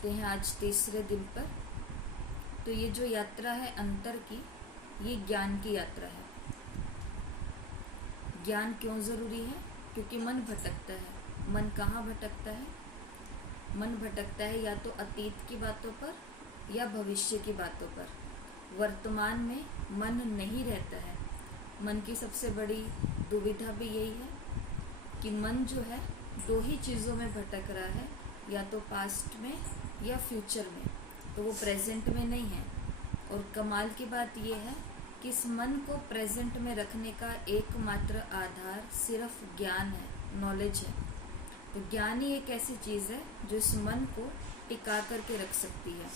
आते हैं आज तीसरे दिन पर। तो ये जो यात्रा है अंतर की, ये ज्ञान की यात्रा है। ज्ञान क्यों ज़रूरी है? क्योंकि मन भटकता है। मन कहाँ भटकता है? मन भटकता है या तो अतीत की बातों पर या भविष्य की बातों पर। वर्तमान में मन नहीं रहता है। मन की सबसे बड़ी दुविधा भी यही है कि मन जो है दो ही चीज़ों में भटक रहा है, या तो पास्ट में या फ्यूचर में, तो वो प्रेजेंट में नहीं है। और कमाल की बात ये है कि इस मन को प्रेजेंट में रखने का एकमात्र आधार सिर्फ ज्ञान है, नॉलेज है। तो ज्ञान ही एक ऐसी चीज़ है जो इस मन को टिका करके रख सकती है।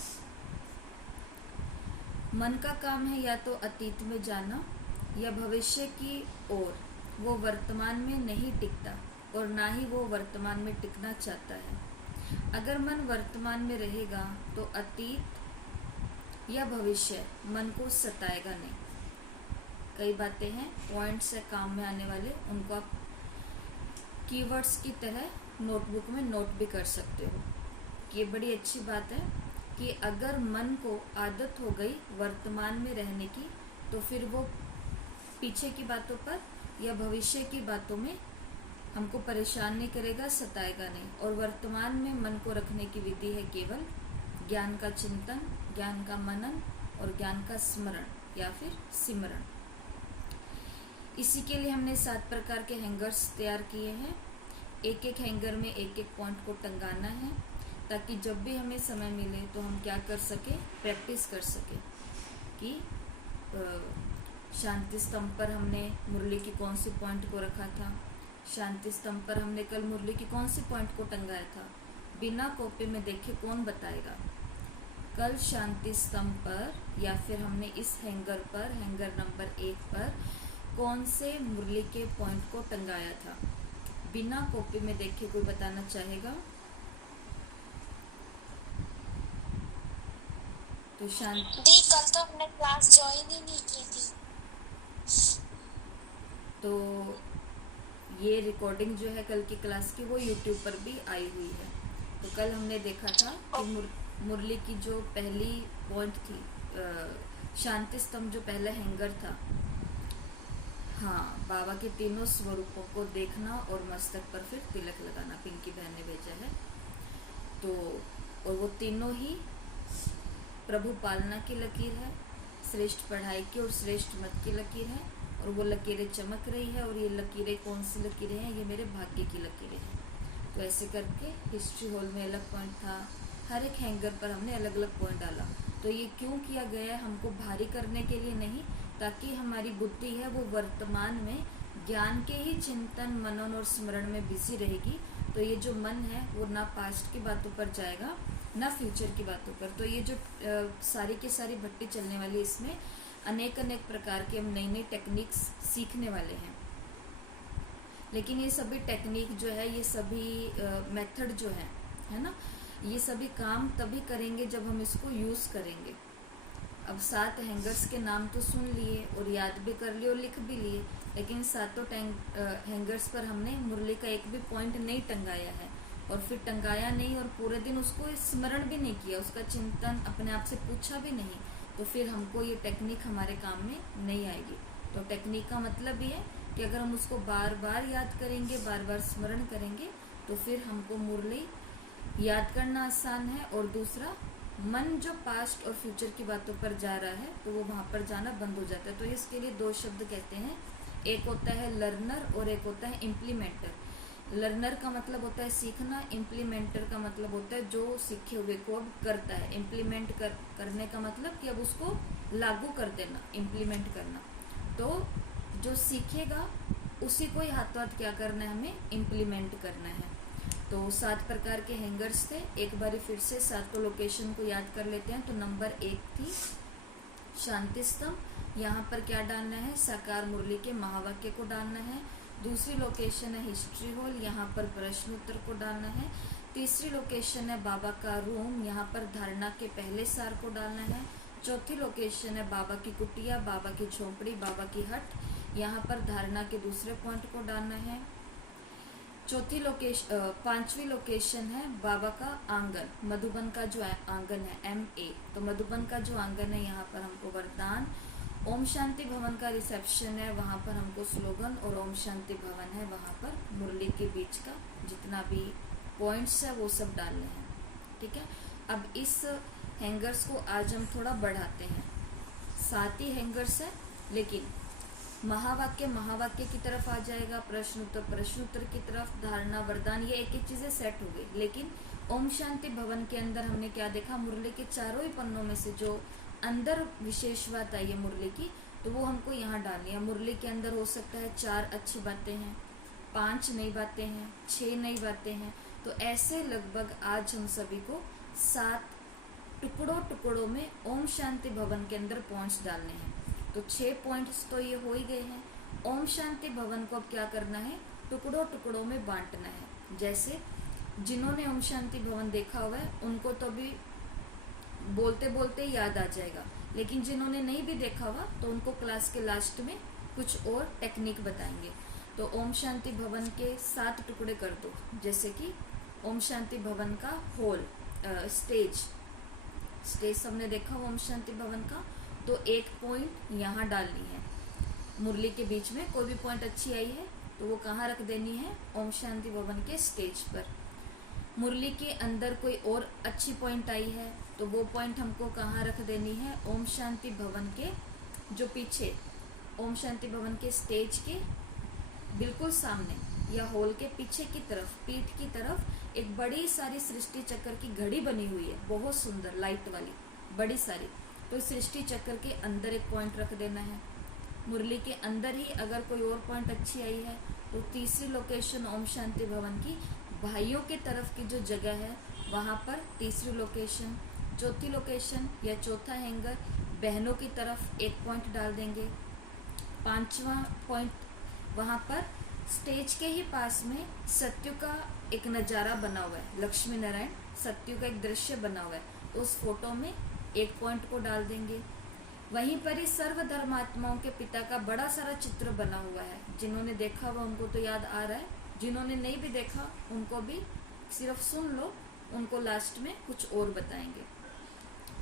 मन का काम है या तो अतीत में जाना या भविष्य की ओर। वो वर्तमान में नहीं टिकता और ना ही वो वर्तमान में टिकना चाहता है। अगर मन वर्तमान में रहेगा तो अतीत या भविष्य मन को सताएगा नहीं। कई बातें हैं, पॉइंट्स है काम में आने वाले, उनको आप कीवर्ड्स की तरह नोटबुक में नोट भी कर सकते हो। ये बड़ी अच्छी बात है कि अगर मन को आदत हो गई वर्तमान में रहने की, तो फिर वो पीछे की बातों पर या भविष्य की बातों में हमको परेशान नहीं करेगा, सताएगा नहीं। और वर्तमान में मन को रखने की विधि है केवल ज्ञान का चिंतन, ज्ञान का मनन और ज्ञान का स्मरण या फिर सिमरण। इसी के लिए हमने 7 प्रकार के हैंगर्स तैयार किए हैं। एक एक हैंगर में एक एक पॉइंट को टंगाना है, ताकि जब भी हमें समय मिले तो हम क्या कर सके, प्रैक्टिस कर सके। कि शांति स्तंभ पर हमने मुरली की कौन सी पॉइंट को रखा था, शांति स्तंभ पर हमने कल मुरली की कौन सी पॉइंट को टंगाया था, बिना कॉपी में देखे कौन बताएगा। कल शांति स्तंभ पर या फिर हमने इस हैंगर पर, हैंगर नंबर 1 पर कौन से मुरली के पॉइंट को टंगाया था, बिना कॉपी में देखे कोई बताना चाहेगा? तो शांति कल तो हमने क्लास ज्वाइन ही नहीं की थी। तो ये रिकॉर्डिंग जो है कल की क्लास की, वो यूट्यूब पर भी आई हुई है। तो कल हमने देखा था कि मुरली की जो पहली पॉइंट थी, शांति स्तंभ जो पहला हैंगर था, हाँ, बाबा के तीनों स्वरूपों को देखना और मस्तक पर फिर तिलक लगाना, पिंकी बहन ने भेजा है। तो और वो तीनों ही प्रभु पालना की लकीर है, श्रेष्ठ पढ़ाई की और श्रेष्ठ मत की लकीर है। और वो लकीरें चमक रही है, और ये लकीरें कौन सी लकीरें हैं? ये मेरे भाग्य की लकीरें हैं। तो ऐसे करके हिस्ट्री हॉल में अलग पॉइंट था, हर एक हैंगर पर हमने अलग अलग पॉइंट डाला। तो ये क्यों किया गया है? हमको भारी करने के लिए नहीं, ताकि हमारी बुद्धि है वो वर्तमान में ज्ञान के ही चिंतन, मनन और स्मरण में बिजी रहेगी। तो ये जो मन है वो ना पास्ट की बातों पर जाएगा ना फ्यूचर की बातों पर। तो ये जो सारी की सारी भट्टी चलने वाली, इसमें अनेक अनेक प्रकार के हम नई नई टेक्निक्स सीखने वाले हैं। लेकिन ये सभी टेक्निक जो है, ये सभी मेथड जो है ना, ये सभी काम तभी करेंगे जब हम इसको यूज़ करेंगे। अब 7 हैंगर्स के नाम तो सुन लिए और याद भी कर लिए और लिख भी लिए, लेकिन 7 हैंगर्स पर हमने मुरली का एक भी पॉइंट नहीं टंगाया है, और फिर टंगाया नहीं और पूरे दिन उसको स्मरण भी नहीं किया, उसका चिंतन अपने आप से पूछा भी नहीं, तो फिर हमको ये टेक्निक हमारे काम में नहीं आएगी। तो टेक्निक का मतलब ये है कि अगर हम उसको बार बार याद करेंगे, बार बार स्मरण करेंगे, तो फिर हमको मुरली याद करना आसान है। और दूसरा, मन जो पास्ट और फ्यूचर की बातों पर जा रहा है, तो वो वहाँ पर जाना बंद हो जाता है। तो इसके लिए 2 शब्द कहते हैं, एक होता है लर्नर और एक होता है इम्प्लीमेंटर। लर्नर का मतलब होता है सीखना, इम्प्लीमेंटर का मतलब होता है जो सीखे हुए को अब करता है। इम्प्लीमेंट करने का मतलब कि अब उसको लागू कर देना, इम्प्लीमेंट करना। तो जो सीखेगा उसी को ही हाथों हाथ क्या करना है, हमें इम्प्लीमेंट करना है। तो 7 प्रकार के हैंगर्स थे। एक बारी फिर से 7 लोकेशन को याद कर लेते हैं। तो नंबर 1 थी शांति स्तंभ, यहाँ पर क्या डालना है, साकार मुरली के महावाक्य को डालना है। दूसरी लोकेशन है हिस्ट्री हॉल, यहाँ पर प्रश्न उत्तर को डालना है। तीसरी लोकेशन है बाबा का रूम, यहाँ पर धारणा के पहले सार को डालना है। चौथी लोकेशन है बाबा की कुटिया, बाबा की झोपड़ी, बाबा की हट, यहाँ पर धारणा के दूसरे पॉइंट को डालना है। चौथी लोकेशन, पांचवी लोकेशन है बाबा का आंगन, मधुबन का जो आंगन है MA। तो मधुबन का जो आंगन है यहाँ पर हमको वरदान, ओम शांति भवन का रिसेप्शन है, वहाँ पर हमको स्लोगन, और ओम शांति भवन है वहाँ पर मुरली के बीच का जितना भी पॉइंट्स है वो सब डालने हैं। ठीक है, अब इस हैंगर्स को आज हम थोड़ा बढ़ाते हैं। 7 ही हैंगर्स है, लेकिन महावाक्य महावाक्य की तरफ आ जाएगा, प्रश्न उत्तर की तरफ, धारणा वरदान, ये एक एक चीजें सेट हो गई। लेकिन ओम शांति भवन के अंदर हमने क्या देखा, मुरली के चारों ही पन्नों में से जो अंदर विशेष बात आई है मुरली की, तो वो हमको यहाँ डालनी है। मुरली के अंदर हो सकता है 4 अच्छी बातें हैं, 5 नई बातें हैं, 6 नई बातें हैं। तो ऐसे लगभग आज हम सभी को 7 टुकड़ों में ओम शांति भवन के अंदर पॉइंट्स डालने हैं। तो 6 पॉइंट्स तो ये हो ही गए हैं। ओम शांति भवन को अब क्या करना है, टुकड़ों में बांटना है। जैसे जिन्होंने ओम शांति भवन देखा हुआ है उनको तो भी बोलते बोलते याद आ जाएगा, लेकिन जिन्होंने नहीं भी देखा हुआ तो उनको क्लास के लास्ट में कुछ और टेक्निक बताएंगे। तो ओम शांति भवन के 7 टुकड़े कर दो। जैसे कि ओम शांति भवन का होल स्टेज सबने देखा ओम शांति भवन का, तो 1 पॉइंट यहाँ डालनी है। मुरली के बीच में कोई भी पॉइंट अच्छी आई है तो वो कहाँ रख देनी है, ओम शांति भवन के स्टेज पर। मुरली के अंदर कोई और अच्छी पॉइंट आई है तो वो पॉइंट हमको कहाँ रख देनी है, ओम शांति भवन के जो पीछे, ओम शांति भवन के स्टेज के बिल्कुल सामने या हॉल के पीछे की तरफ, पीठ की तरफ एक बड़ी सारी सृष्टि चक्र की घड़ी बनी हुई है, बहुत सुंदर लाइट वाली बड़ी सारी। तो सृष्टि चक्र के अंदर एक पॉइंट रख देना है। मुरली के अंदर ही अगर कोई और पॉइंट अच्छी आई है तो तीसरी लोकेशन ओम शांति भवन की भाइयों के तरफ की जो जगह है वहाँ पर तीसरी लोकेशन, चौथी लोकेशन या चौथा हैंगर बहनों की तरफ 1 पॉइंट डाल देंगे। 5वां पॉइंट वहाँ पर स्टेज के ही पास में सत्यु का एक नज़ारा बना हुआ है, लक्ष्मी नारायण सत्यु का एक दृश्य बना हुआ है, तो उस फोटो में 1 पॉइंट को डाल देंगे। वहीं पर ही सर्वधर्मात्माओं के पिता का बड़ा सारा चित्र बना हुआ है। जिन्होंने देखा हुआ उनको तो याद आ रहा है, जिन्होंने नहीं भी देखा उनको भी सिर्फ सुन लो, उनको लास्ट में कुछ और बताएंगे।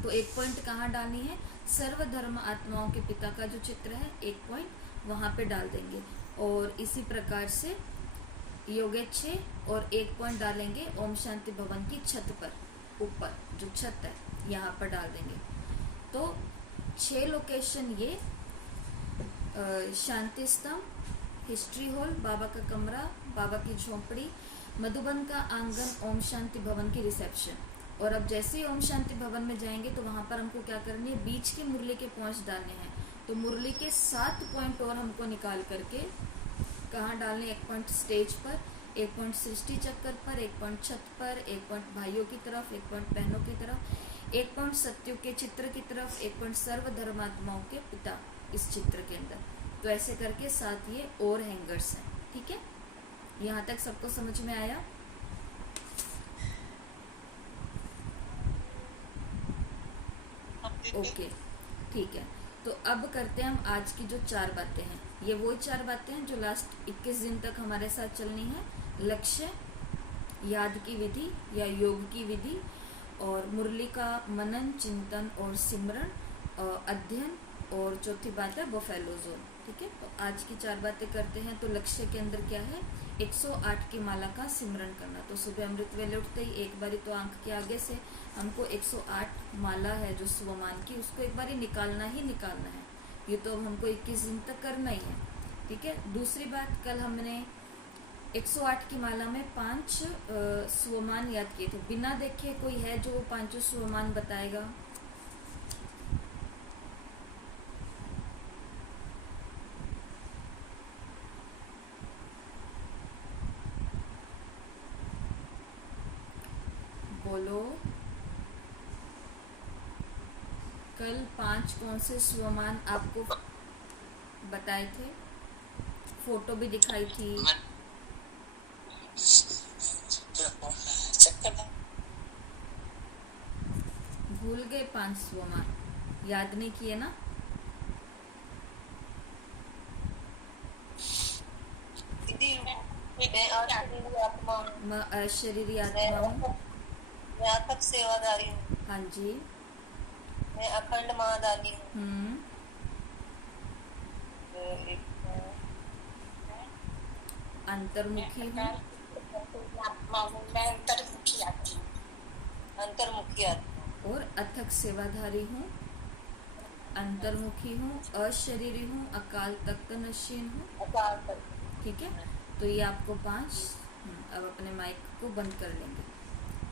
तो 1 पॉइंट कहाँ डालनी है, सर्वधर्म आत्माओं के पिता का जो चित्र है 1 पॉइंट वहाँ पे डाल देंगे। और इसी प्रकार से योगेच्छे और 1 पॉइंट डालेंगे ओम शांति भवन की छत पर, ऊपर जो छत है यहाँ पर डाल देंगे। तो 6 लोकेशन ये, शांति स्तंभ, हिस्ट्री हॉल, बाबा का कमरा, बाबा की झोंपड़ी, मधुबन का आंगन, ओम शांति भवन की रिसेप्शन। और अब जैसे ही ओम शांति भवन में जाएंगे तो वहाँ पर हमको क्या करनी है, बीच के मुरली के पॉइंट्स डालने हैं। तो मुरली के 7 पॉइंट और हमको निकाल करके कहाँ डालने, 1 पॉइंट स्टेज पर, 1 पॉइंट सृष्टि चक्कर पर, 1 पॉइंट छत पर, 1 पॉइंट भाइयों की तरफ, 1 पॉइंट बहनों की तरफ, 1 पॉइंट सत्यु के चित्र की तरफ, 1 पॉइंट सर्वधर्मात्माओं के पिता इस चित्र के अंदर। तो ऐसे करके 7 ये और हैंगर्स हैं। ठीक है, यहाँ तक सबको समझ में आया? ओके, ठीक है। तो अब करते हैं हम आज की जो 4 बातें हैं। ये वही 4 बातें हैं जो लास्ट 21 दिन तक हमारे साथ चलनी है। लक्ष्य, याद की विधि या योग की विधि, और मुरली का मनन, चिंतन और सिमरन, अध्ययन, और चौथी बात है बफेलो जोन। ठीक है, तो आज की 4 बातें करते हैं। तो लक्ष्य के अंदर क्या है, 108 की माला का सिमरन करना। तो सुबह अमृत वेले उठते ही एक बारी तो आंख के आगे से हमको 108 माला है जो स्वमान की, उसको एक बारी निकालना ही निकालना है। ये तो हमको 21 दिन तक करना ही है। ठीक है, दूसरी बात, कल हमने 108 की माला में 5 स्वमान याद किए थे। बिना देखे कोई है जो 5 स्वमान बताएगा? बोलो। कल 5 कौन से स्वमान आपको बताए थे, फोटो भी दिखाई थी। भूल गए 5 स्वमान, याद नहीं किए ना? आत्मा हूँ। मैं अशरीरी मैं आत्मा हूँ। मैं अथक सेवाधारी हूँ। हाँ जी। मैं अखंड महादानी हूँ। हम्म। एक मैं अंतर्मुखी हूँ। अकाल आत्मा हूँ। मैं अंतर्मुखी आत्मा हूँ। अंतर्मुखी आत्मा हूँ। और अथक सेवाधारी हूँ। अंतर्मुखी हूँ, अशरीरी हूँ, अकाल तख्त नशीन हूँ। अकाल तख्त। ठीक है, तो ये आपको 5। अब अपने माइक को बंद कर लेंगे।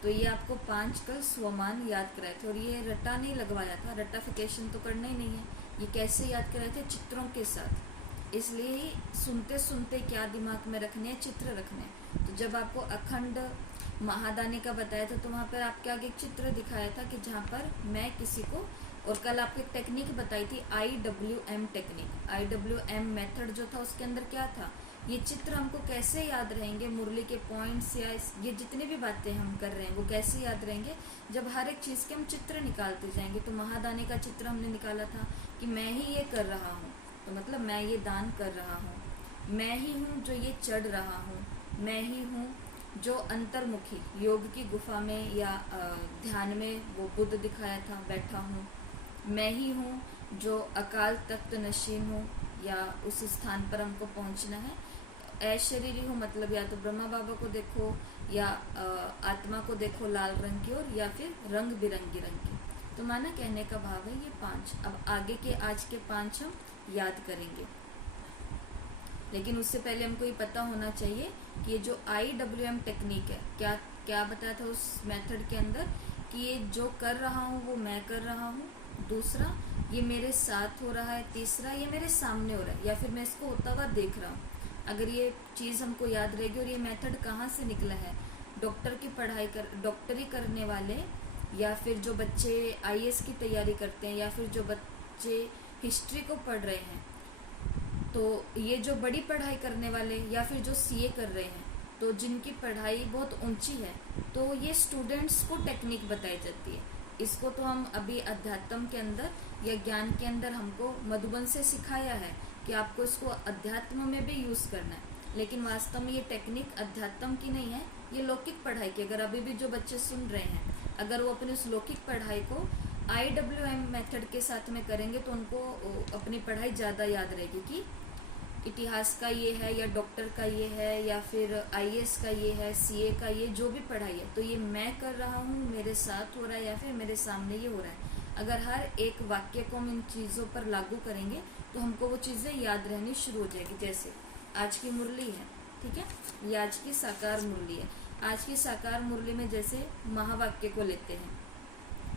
तो ये आपको 5 का स्वमान याद कराए थे, और ये रटा नहीं लगवाया था, रटाफिकेशन तो करना ही नहीं है। ये कैसे याद कराए थे? चित्रों के साथ। इसलिए ही सुनते सुनते क्या दिमाग में रखने हैं? चित्र रखने हैं। तो जब आपको अखंड महादानी का बताया था, तो वहाँ पर आपके आगे एक चित्र दिखाया था कि जहाँ पर मैं किसी को, और कल आपको एक टेक्निक बताई थी, IWM टेक्निक। IWM मेथड जो था, उसके अंदर क्या था? ये चित्र हमको कैसे याद रहेंगे? मुरली के पॉइंट्स या ये जितनी भी बातें हम कर रहे हैं वो कैसे याद रहेंगे? जब हर एक चीज़ के हम चित्र निकालते जाएंगे। तो महादानी का चित्र हमने निकाला था कि मैं ही ये कर रहा हूँ, तो मतलब मैं ये दान कर रहा हूँ। मैं ही हूँ जो ये चढ़ रहा हूँ। मैं ही हूँ जो अंतर्मुखी योग की गुफा में या ध्यान में वो बुद्ध दिखाया था, बैठा हूँ। मैं ही हूँ जो अकाल तख्त नशीन हूँ, या उस स्थान पर हमको पहुँचना है। अशरीरी हूँ मतलब या तो ब्रह्मा बाबा को देखो, या आत्मा को देखो लाल रंग की, और या फिर रंग बिरंगी रंग की। तो माना कहने का भाव है ये 5। अब आगे के आज के 5 हम याद करेंगे, लेकिन उससे पहले हमको ये पता होना चाहिए कि ये जो IWM टेक्निक है, क्या क्या बताया था उस मेथड के अंदर, कि ये जो कर रहा हूँ वो मैं कर रहा हूँ। दूसरा, ये मेरे साथ हो रहा है। तीसरा, ये मेरे सामने हो रहा है, या फिर मैं इसको होता हुआ देख रहा हूँ। अगर ये चीज़ हमको याद रहेगी। और ये मेथड कहाँ से निकला है? डॉक्टर की पढ़ाई डॉक्टरी करने वाले, या फिर जो बच्चे IAS की तैयारी करते हैं, या फिर जो बच्चे हिस्ट्री को पढ़ रहे हैं, तो ये जो बड़ी पढ़ाई करने वाले, या फिर जो CA कर रहे हैं, तो जिनकी पढ़ाई बहुत ऊंची है, तो ये स्टूडेंट्स को टेक्निक बताई जाती है। इसको तो हम अभी अध्यात्म के अंदर या ज्ञान के अंदर हमको मधुबन से सिखाया है कि आपको इसको अध्यात्म में भी यूज़ करना है, लेकिन वास्तव में ये टेक्निक अध्यात्म की नहीं है, ये लौकिक पढ़ाई की। अगर अभी भी जो बच्चे सुन रहे हैं, अगर वो अपनी उस लौकिक पढ़ाई को IWM मेथड के साथ में करेंगे, तो उनको अपनी पढ़ाई ज़्यादा याद रहेगी कि इतिहास का ये है, या डॉक्टर का ये है, या फिर IAS का ये है, CA का ये जो भी पढ़ाई है, तो ये मैं कर रहा हूँ, मेरे साथ हो रहा है, या फिर मेरे सामने ये हो रहा है। अगर हर एक वाक्य को हम इन चीज़ों पर लागू करेंगे, तो हमको वो चीज़ें याद रहनी शुरू हो जाएगी। जैसे आज की मुरली है, ठीक है, ये आज की साकार मुरली है। आज की साकार मुरली में जैसे महावाक्य को लेते हैं,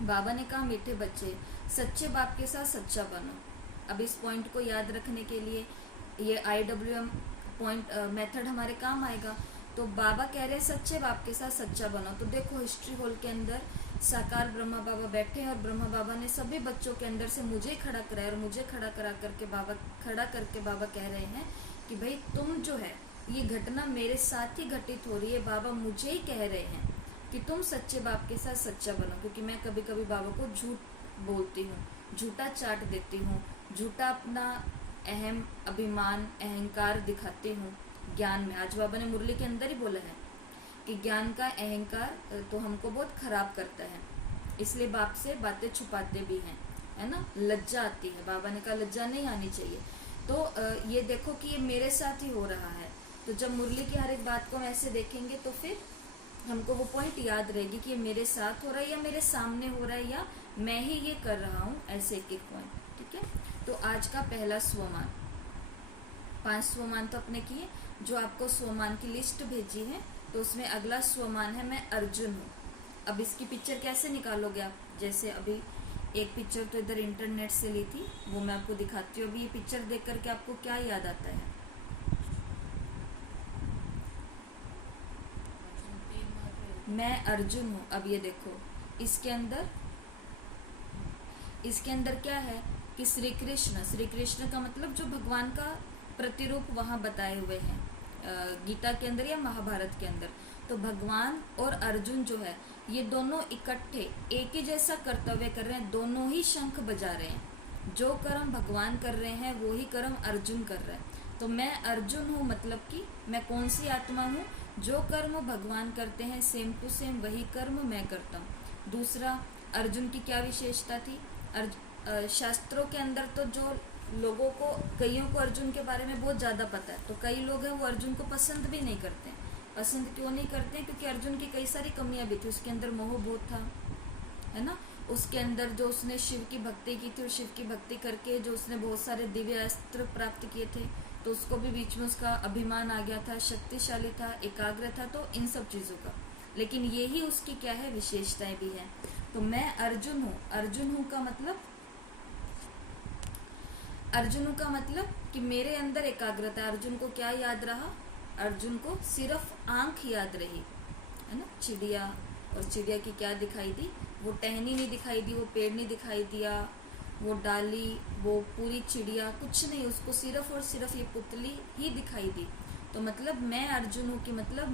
बाबा ने कहा, मीठे बच्चे सच्चे बाप के साथ सच्चा बनो। अब इस पॉइंट को याद रखने के लिए ये IWM पॉइंट मेथड हमारे काम आएगा। तो बाबा कह रहे हैं सच्चे बाप के साथ सच्चा बनो। तो देखो, हिस्ट्री हॉल के अंदर साकार ब्रह्मा बाबा बैठे हैं, और ब्रह्मा बाबा ने सभी बच्चों के अंदर से मुझे खड़ा कराया, और मुझे खड़ा करके बाबा कह रहे हैं कि भाई तुम जो है, ये घटना मेरे साथ ही घटित हो रही है। बाबा मुझे ही कह रहे हैं कि तुम सच्चे बाप के साथ सच्चा बनो, क्योंकि मैं कभी कभी बाबा को झूठ बोलती हूँ, झूठा चाट देती हूँ, झूठा अपना अहम अभिमान अहंकार दिखाती हूँ ज्ञान में। आज बाबा ने मुरली के अंदर ही बोला है कि ज्ञान का अहंकार तो हमको बहुत खराब करता है, इसलिए बाप से बातें छुपाते भी हैं, है ना, लज्जा आती है। बाबा ने कहा लज्जा नहीं आनी चाहिए। तो ये देखो कि ये मेरे साथ ही हो रहा है। तो जब मुरली की हर एक बात को हम ऐसे देखेंगे, तो फिर हमको वो पॉइंट याद रहेगी कि ये मेरे साथ हो रहा है, या मेरे सामने हो रहा है, या मैं ही ये कर रहा हूँ, ऐसे एक एक पॉइंट। ठीक है, तो आज का पहला स्वमान, 5 स्वमान तो अपने किए। जो आपको स्वमान की लिस्ट भेजी है, तो उसमें अगला स्वमान है, मैं अर्जुन हूँ। अब इसकी पिक्चर कैसे निकालोगे आप? जैसे अभी एक पिक्चर तो इधर इंटरनेट से ली थी, वो मैं आपको दिखाती हूँ। अभी ये पिक्चर देख करके आपको क्या याद आता है? मैं अर्जुन हूँ। अब ये देखो, इसके अंदर क्या है कि श्री कृष्ण का मतलब जो भगवान का प्रतिरूप वहाँ बताए हुए हैं गीता के अंदर या महाभारत के अंदर। तो भगवान और अर्जुन जो है, ये दोनों इकट्ठे एक ही जैसा कर्तव्य कर रहे हैं, दोनों ही शंख बजा रहे हैं। जो कर्म भगवान कर रहे हैं वो ही कर्म अर्जुन कर रहा है। तो मैं अर्जुन हूँ मतलब कि मैं कौन सी आत्मा हूँ? जो कर्म भगवान करते हैं सेम टू सेम वही कर्म मैं करता हूँ। दूसरा, अर्जुन की क्या विशेषता थी? शास्त्रों के अंदर तो जो लोगों को, कईयों को अर्जुन के बारे में बहुत ज़्यादा पता है, तो कई लोग हैं वो अर्जुन को पसंद भी नहीं करते हैं। पसंद क्यों नहीं करते? क्योंकि अर्जुन की कई सारी कमियां भी थी। उसके अंदर मोह बहुत था, है ना। उसके अंदर जो उसने शिव की भक्ति की थी और शिव की भक्ति करके जो उसने बहुत सारे दिव्य अस्त्र प्राप्त किए थे, तो उसको भी बीच में उसका अभिमान आ गया था, शक्तिशाली था, एकाग्र था, तो इन सब चीज़ों का। लेकिन यही उसकी क्या है, विशेषताएं भी हैं। तो मैं अर्जुन हूँ। अर्जुन हूँ का मतलब, अर्जुन का मतलब कि मेरे अंदर एकाग्रता। अर्जुन को क्या याद रहा? अर्जुन को सिर्फ आंख याद रही, है ना। चिड़िया, और चिड़िया की क्या दिखाई दी? वो टहनी नहीं दिखाई दी, वो पेड़ नहीं दिखाई दिया, वो डाली, वो पूरी चिड़िया, कुछ नहीं। उसको सिर्फ और सिर्फ ये पुतली ही दिखाई दी। तो मतलब मैं अर्जुन हूँ कि मतलब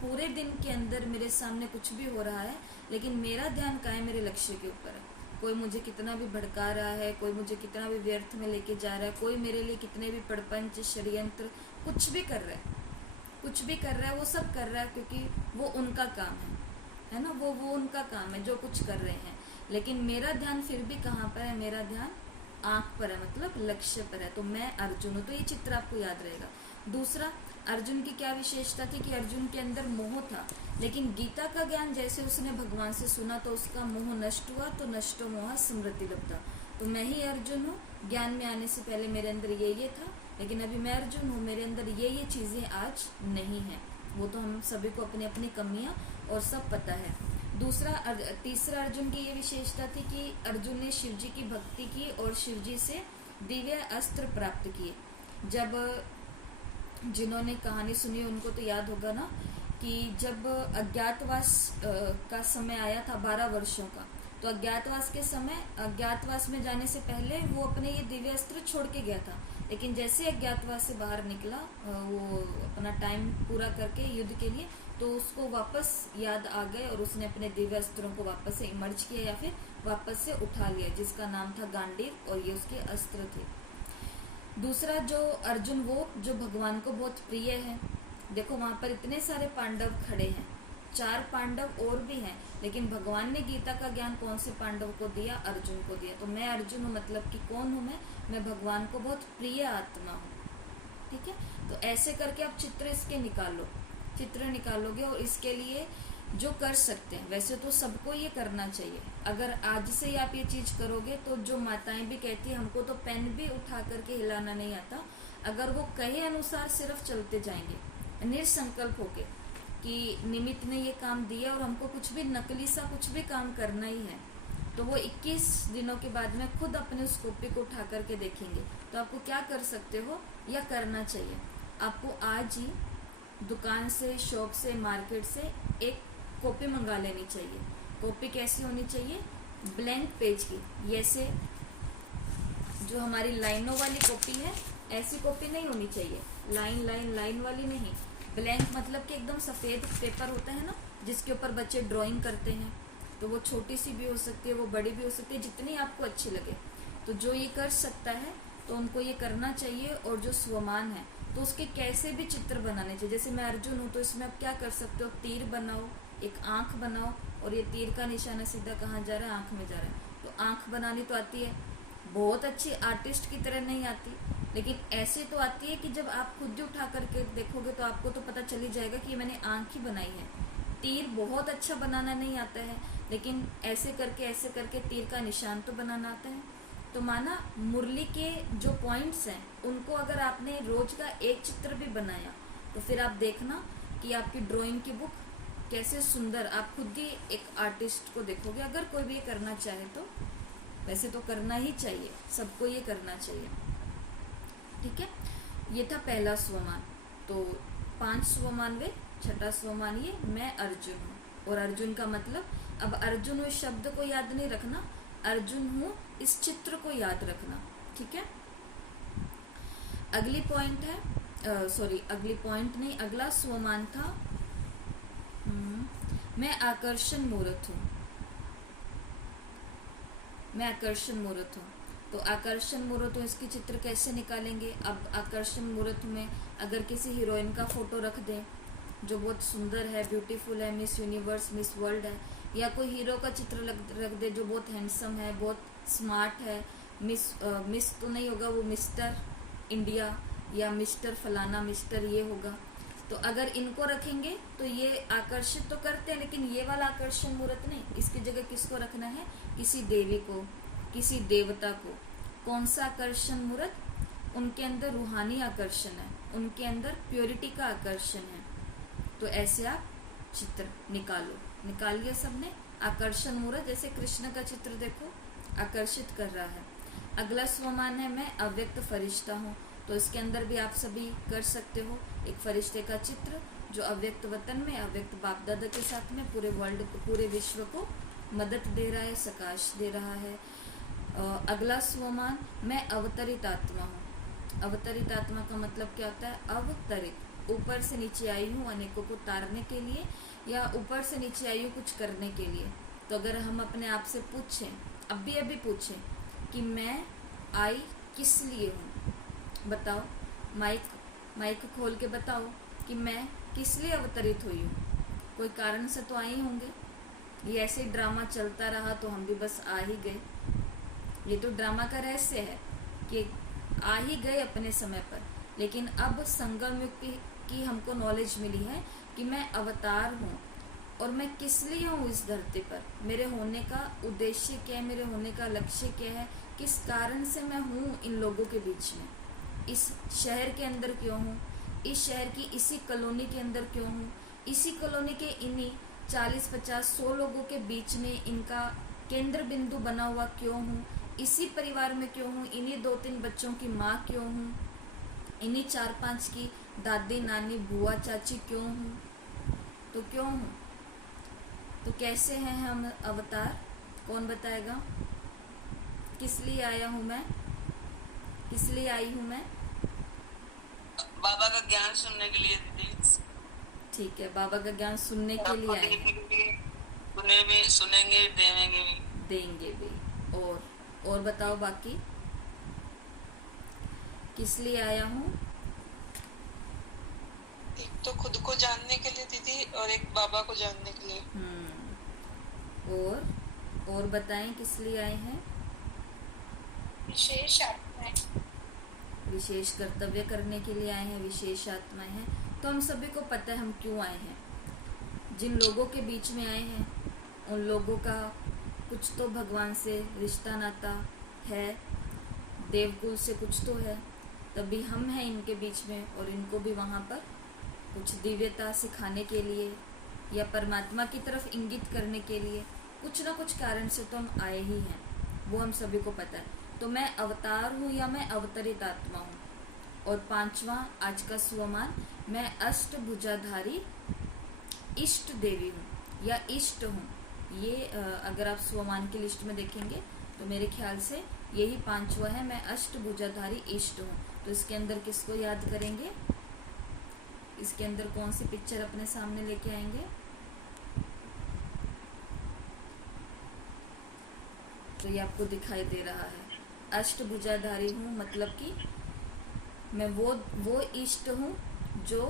पूरे दिन के अंदर मेरे सामने कुछ भी हो रहा है, लेकिन मेरा ध्यान कहाँ है? मेरे लक्ष्य के ऊपर है। कोई मुझे कितना भी भड़का रहा है, कोई मुझे कितना भी व्यर्थ में लेके जा रहा है, कोई मेरे लिए कितने भी प्रपंच, षड्यंत्र, कुछ भी कर रहा है, कुछ भी कर रहा है, वो सब कर रहा है क्योंकि वो उनका काम है ना। वो उनका काम है जो कुछ कर रहे हैं। लेकिन मेरा ध्यान फिर भी कहाँ पर है? मेरा ध्यान आँख पर है, मतलब लक्ष्य पर है। तो मैं अर्जुन हूँ। तो ये चित्र आपको याद रहेगा। दूसरा, अर्जुन की क्या विशेषता थी? कि अर्जुन के अंदर मोह था, लेकिन गीता का ज्ञान जैसे उसने भगवान से सुना तो उसका मोह नष्ट हुआ। तो नष्टो मोह स्मृति लब्धा। तो मैं ही अर्जुन हूँ। ज्ञान में आने से पहले मेरे अंदर ये था, लेकिन अभी मैं अर्जुन हूँ, मेरे अंदर ये चीज़ें आज नहीं है। वो तो हम सभी को अपनी अपनी कमियाँ और सब पता है। दूसरा, तीसरा अर्जुन की ये विशेषता थी कि अर्जुन ने शिव जी की भक्ति की और शिव जी से दिव्य अस्त्र प्राप्त किए। जब जिन्होंने कहानी सुनी उनको तो याद होगा ना कि जब अज्ञातवास का समय आया था 12 वर्षों का, तो अज्ञातवास के समय, अज्ञातवास में जाने से पहले वो अपने ये दिव्य अस्त्र छोड़ के गया था। लेकिन जैसे अज्ञातवास से बाहर निकला, वो अपना टाइम पूरा करके युद्ध के लिए, तो उसको वापस याद आ गए और उसने अपने दिव्य अस्त्रों को वापस से इमर्ज किया या फिर वापस से उठा लिया, जिसका नाम था गांडीव, और ये उसके अस्त्र थे। दूसरा, जो अर्जुन, वो जो भगवान को बहुत प्रिय है। देखो वहां पर इतने सारे पांडव खड़े हैं, 4 पांडव और भी हैं, लेकिन भगवान ने गीता का ज्ञान कौन से पांडव को दिया? अर्जुन को दिया। तो मैं अर्जुन हूँ, मतलब कि कौन हूँ मैं भगवान को बहुत प्रिय आत्मा हूँ। ठीक है। तो ऐसे करके आप चित्र इसके चित्र निकालोगे, और इसके लिए जो कर सकते हैं, वैसे तो सबको ये करना चाहिए। अगर आज से ही आप ये चीज करोगे, तो जो माताएं भी कहती है हमको तो पेन भी उठा करके हिलाना नहीं आता, अगर वो कहे अनुसार सिर्फ चलते जाएंगे निसंकल्प होके कि निमित्त ने ये काम दिया और हमको कुछ भी नकली सा कुछ भी काम करना ही है, तो वो 21 दिनों के बाद में खुद अपने उस कॉपी को उठा करके देखेंगे। तो आपको क्या कर सकते हो या करना चाहिए? आपको आज ही दुकान से, शॉप से, मार्केट से एक कॉपी मंगा लेनी चाहिए। कॉपी कैसी होनी चाहिए? ब्लैंक पेज की। जैसे जो हमारी लाइनों वाली कॉपी है, ऐसी कॉपी नहीं होनी चाहिए, लाइन वाली नहीं। ब्लैंक मतलब कि एकदम सफ़ेद पेपर होता है ना, जिसके ऊपर बच्चे ड्राइंग करते हैं। तो वो छोटी सी भी हो सकती है, वो बड़ी भी हो सकती है, जितनी आपको अच्छी लगे। तो जो ये कर सकता है तो उनको ये करना चाहिए। और जो स्वमान है तो उसके कैसे भी चित्र बनाने चाहिए। जैसे मैं अर्जुन हूँ, तो इसमें आप क्या कर सकते हो? तीर बनाओ, एक आँख बनाओ, और ये तीर का निशाना सीधा कहाँ जा रहा है? आँख में जा रहा है। तो आँख बनानी तो आती है, बहुत अच्छी आर्टिस्ट की तरह नहीं आती, लेकिन ऐसे तो आती है कि जब आप खुद ही उठा करके देखोगे तो आपको तो पता चल ही जाएगा कि मैंने आँख ही बनाई है। तीर बहुत अच्छा बनाना नहीं आता है, लेकिन ऐसे करके तीर का निशान तो बनाना आता है। तो माना मुरली के जो पॉइंट्स हैं, उनको अगर आपने रोज का एक चित्र भी बनाया, तो फिर आप देखना कि आपकी ड्राइंग की बुक कैसे सुंदर, आप खुद ही एक आर्टिस्ट को देखोगे। अगर कोई भी ये करना चाहे तो, वैसे तो करना ही चाहिए, सबको ये करना चाहिए। ठीक है। ये था पहला स्वमान। तो 5 स्वमान वे, छठा स्वमान ये मैं अर्जुन हूँ। और अर्जुन का मतलब, अब अर्जुन हूँ शब्द को याद नहीं रखना, अर्जुन हूँ इस चित्र को याद रखना। ठीक है। अगली पॉइंट है, सॉरी अगली पॉइंट नहीं, अगला स्वमान था मैं आकर्षण मूर्त हूँ। मैं आकर्षण मूर्त हूँ। तो आकर्षण मूर्त हूँ, इसकी चित्र कैसे निकालेंगे? अब आकर्षण मूर्त में अगर किसी हीरोइन का फोटो रख दें, जो बहुत सुंदर है, ब्यूटीफुल है, मिस यूनिवर्स, मिस वर्ल्ड है, या कोई हीरो का चित्र रख दे जो बहुत हैंडसम है, बहुत स्मार्ट है, मिस तो नहीं होगा वो, मिस्टर इंडिया या मिस्टर फलाना, मिस्टर ये होगा। तो अगर इनको रखेंगे तो ये आकर्षित तो करते हैं, लेकिन ये वाला आकर्षण मूर्त नहीं। इसकी जगह किसको रखना है? किसी देवी को, किसी देवता को। कौन सा आकर्षण मूर्त? उनके अंदर रूहानी आकर्षण है, उनके अंदर प्योरिटी का आकर्षण है। तो ऐसे आप चित्र निकाल लिया सबने। आकर्षण मूर्त, जैसे कृष्ण का चित्र देखो, आकर्षित कर रहा है। अगला स्वमान है मैं अव्यक्त फरिश्ता हूँ। तो इसके अंदर भी आप सभी कर सकते हो एक फरिश्ते का चित्र जो अव्यक्त वतन में, अव्यक्त बाप दादा के साथ में पूरे वर्ल्ड को, पूरे विश्व को मदद दे रहा है, सकाश दे रहा है। अगला स्वमान मैं अवतरित आत्मा हूँ। अवतरित आत्मा का मतलब क्या होता है? अवतरित, ऊपर से नीचे आई हूँ अनेकों को तारने के लिए, या ऊपर से नीचे आई हूँ कुछ करने के लिए। तो अगर हम अपने आप से पूछें, अभी पूछें कि मैं आई किस लिए हूँ, बताओ। माइक खोल के बताओ कि मैं किस लिए अवतरित हुई हूँ। कोई कारण से तो आई होंगे। ये ऐसे ही ड्रामा चलता रहा तो हम भी बस आ ही गए। ये तो ड्रामा का रहस्य है कि आ ही गए अपने समय पर। लेकिन अब संगम युग की हमको नॉलेज मिली है कि मैं अवतार हूँ और मैं किस लिए हूँ इस धरती पर, मेरे होने का उद्देश्य क्या है, मेरे होने का लक्ष्य क्या है, किस कारण से मैं हूँ इन लोगों के बीच में, इस शहर के अंदर क्यों हूँ, इस शहर की इसी कॉलोनी के अंदर क्यों हूँ, इसी कॉलोनी के इन्हीं 40, 50, 100 लोगों के बीच में इनका केंद्र बिंदु बना हुआ क्यों हूँ, इसी परिवार में क्यों हूँ, इन्हीं 2-3 बच्चों की माँ क्यों हूँ, इन्हीं 4-5 की दादी, नानी, बुआ, चाची क्यों हूँ। तो क्यों हूँ? तो कैसे हैं हम अवतार? कौन बताएगा? किस लिए आया हूँ मैं? किस लिए आई हूँ मैं? बाबा का ज्ञान सुनने के लिए दीदी। ठीक है, बाबा का ज्ञान सुनने के लिए आए हैं। सुनेंगे, देंगे भी। और बताओ बाकी किस लिए आया हूँ? एक तो खुद को जानने के लिए दीदी, और एक बाबा को जानने के लिए। और बताएं किस लिए आए हैं? विशेष आत्माएं, विशेष कर्तव्य करने के लिए आए हैं, विशेष आत्माएं हैं। तो हम सभी को पता है हम क्यों आए हैं। जिन लोगों के बीच में आए हैं उन लोगों का कुछ तो भगवान से रिश्ता नाता है, देवकुल से कुछ तो है, तभी हम हैं इनके बीच में। और इनको भी वहाँ पर कुछ दिव्यता सिखाने के लिए या परमात्मा की तरफ इंगित करने के लिए कुछ ना कुछ कारण से तो हम आए ही हैं, वो हम सभी को पता है। तो मैं अवतार हूँ या मैं अवतरित आत्मा हूँ। और 5वां आज का स्वमान मैं अष्टभुजाधारी इष्ट देवी हूँ या इष्ट हूँ। ये अगर आप स्वमान की लिस्ट में देखेंगे तो मेरे ख्याल से यही 5वां है, मैं अष्टभुजाधारी इष्ट हूँ। तो इसके अंदर किसको याद करेंगे? इसके अंदर कौन सी पिक्चर अपने सामने लेके आएंगे? तो ये आपको दिखाई दे रहा है, अष्टभुजाधारी हूँ, मतलब कि मैं वो इष्ट हूँ जो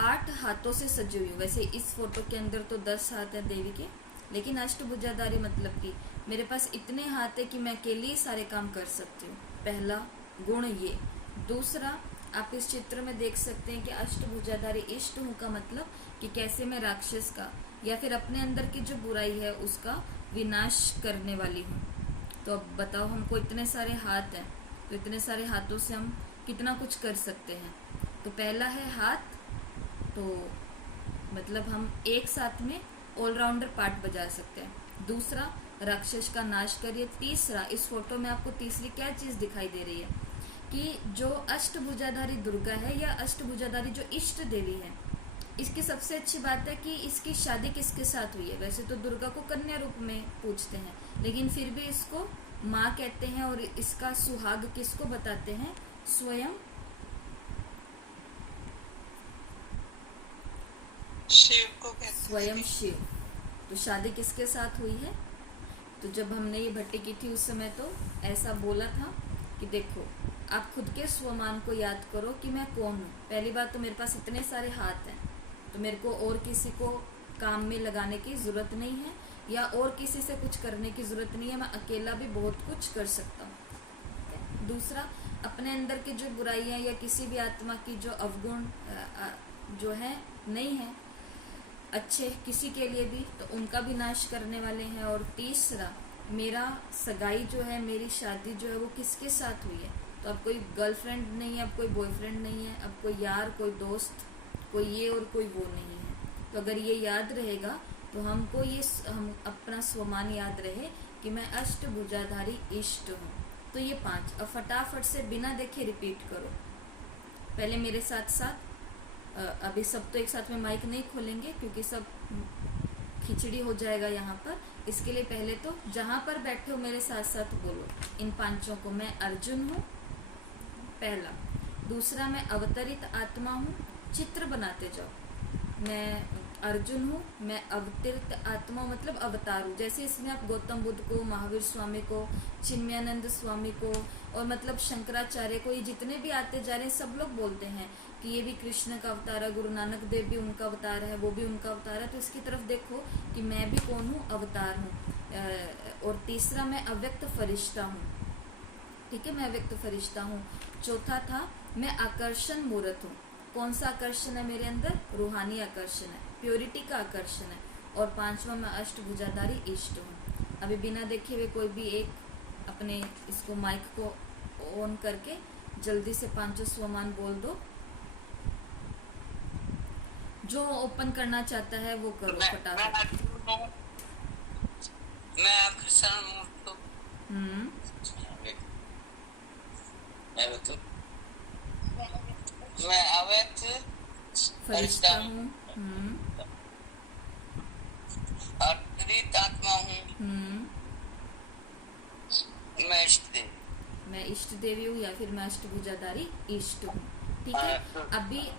8 हाथों से सजी हुई हूँ। वैसे इस फोटो के अंदर तो 10 हाथ है देवी के, लेकिन अष्टभुजाधारी मतलब कि मेरे पास इतने हाथ है कि मैं अकेले ही सारे काम कर सकती हूँ। पहला गुण ये। दूसरा, आप इस चित्र में देख सकते हैं कि अष्टभुजाधारी इष्ट हूँ का मतलब कि कैसे मैं राक्षस का या फिर अपने अंदर की जो बुराई है उसका विनाश करने वाली हूँ। तो अब बताओ, हमको इतने सारे हाथ हैं तो इतने सारे हाथों से हम कितना कुछ कर सकते हैं। तो पहला है हाथ, तो मतलब हम एक साथ में ऑलराउंडर पार्ट बजा सकते हैं। दूसरा, राक्षस का नाश करिए। तीसरा, इस फोटो में आपको तीसरी क्या चीज़ दिखाई दे रही है कि जो अष्टभुजाधारी दुर्गा है या अष्टभुजाधारी जो इष्ट देवी है, इसकी सबसे अच्छी बात है कि इसकी शादी किसके साथ हुई है। वैसे तो दुर्गा को कन्या रूप में पूजते हैं, लेकिन फिर भी इसको माँ कहते हैं और इसका सुहाग किसको बताते हैं? स्वयं शिव को कहते हैं। स्वयं शिव। तो शादी किसके साथ हुई है? तो जब हमने ये भट्टी की थी उस समय तो ऐसा बोला था कि देखो, आप खुद के स्वमान को याद करो कि मैं कौन हूँ। पहली बात तो मेरे पास इतने सारे हाथ हैं, तो मेरे को और किसी को काम में लगाने की ज़रूरत नहीं है या और किसी से कुछ करने की ज़रूरत नहीं है। मैं अकेला भी बहुत कुछ कर सकता हूँ। दूसरा, अपने अंदर की जो बुराइयाँ या किसी भी आत्मा की जो अवगुण जो है नहीं है अच्छे किसी के लिए भी, तो उनका भी नाश करने वाले हैं। और तीसरा, मेरा सगाई जो है, मेरी शादी जो है वो किसके साथ हुई है, तो अब कोई गर्लफ्रेंड नहीं है, अब कोई बॉयफ्रेंड नहीं है, अब कोई यार, कोई दोस्त, कोई ये और कोई वो नहीं है। तो अगर ये याद रहेगा तो हमको ये हम अपना स्वमान याद रहे कि मैं अष्टभुजाधारी इष्ट हूँ। तो ये 5 अब फटाफट से बिना देखे रिपीट करो। पहले मेरे साथ साथ, अभी सब तो एक साथ में माइक नहीं खोलेंगे क्योंकि सब खिचड़ी हो जाएगा यहाँ पर। इसके लिए पहले तो जहाँ पर बैठे हो मेरे साथ साथ बोलो इन 5 को। मैं अर्जुन हूँ, पहला। दूसरा, मैं अवतरित आत्मा हूँ, चित्र बनाते जाओ। मैं अर्जुन हूँ, मैं अवतरित आत्मा मतलब अवतार हूँ। जैसे इसमें आप गौतम बुद्ध को, महावीर स्वामी को, चिन्मयानंद स्वामी को और मतलब शंकराचार्य को, ये जितने भी आते जा रहे हैं सब लोग बोलते हैं कि ये भी कृष्ण का अवतार है, गुरु नानक देव भी उनका अवतार है, वो भी उनका अवतार है। तो इसकी तरफ देखो कि मैं भी कौन हूँ, अवतार हूँ। और तीसरा, मैं अव्यक्त फरिश्ता हूँ। ठीक है, मैं अव्यक्त फरिश्ता हूँ। चौथा था, मैं आकर्षण मूर्त हूँ। कौन सा आकर्षण है मेरे अंदर? रूहानी आकर्षण है, प्योरिटी का आकर्षण है। और 5वां, मैं अष्टभुजाधारी इष्ट हूँ। अभी बिना देखे हुए कोई भी एक अपने इसको माइक को ऑन करके जल्दी से 5 स्वमान बोल दो। जो ओपन करना चाहता है वो करो फटाफट। मैं आकर्षण मूर्त हूँ। मैं अव्यक्त फरिश्ता हूँ। अवतरित आत्मा हूँ। मैं इष्ट देव, मैं इष्ट देवी हूँ या फिर मैं अष्टभुजाधारी इष्ट हूँ। ठीक है,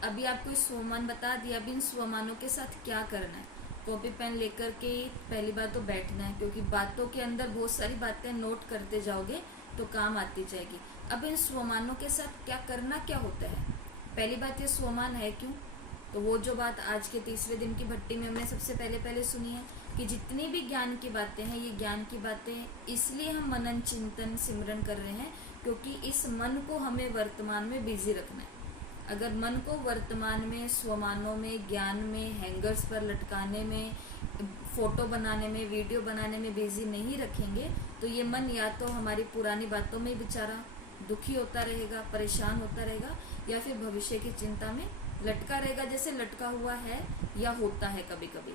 अभी आपको स्वमान बता दिया। अब इन स्वमानों के साथ क्या करना है, कॉपी पेन लेकर के पहली बात तो बैठना है, क्योंकि बातों के अंदर बहुत सारी बातें नोट करते जाओगे तो काम आती जाएगी। अब इन स्वमानों के साथ क्या करना क्या होता है। पहली बात, ये स्वमान है क्यों, तो वो जो बात आज के तीसरे दिन की भट्टी में हमने सबसे पहले सुनी है कि जितनी भी ज्ञान की बातें हैं, ये ज्ञान की बातें इसलिए हम मनन चिंतन सिमरन कर रहे हैं क्योंकि इस मन को हमें वर्तमान में बिजी रखना है। अगर मन को वर्तमान में स्वमानों में, ज्ञान में, हैंगर्स पर लटकाने में, फोटो बनाने में, वीडियो बनाने में बिजी नहीं रखेंगे तो ये मन या तो हमारी पुरानी बातों में बेचारा दुखी होता रहेगा, परेशान होता रहेगा, या फिर भविष्य की चिंता में लटका रहेगा, जैसे लटका हुआ है या होता है कभी कभी।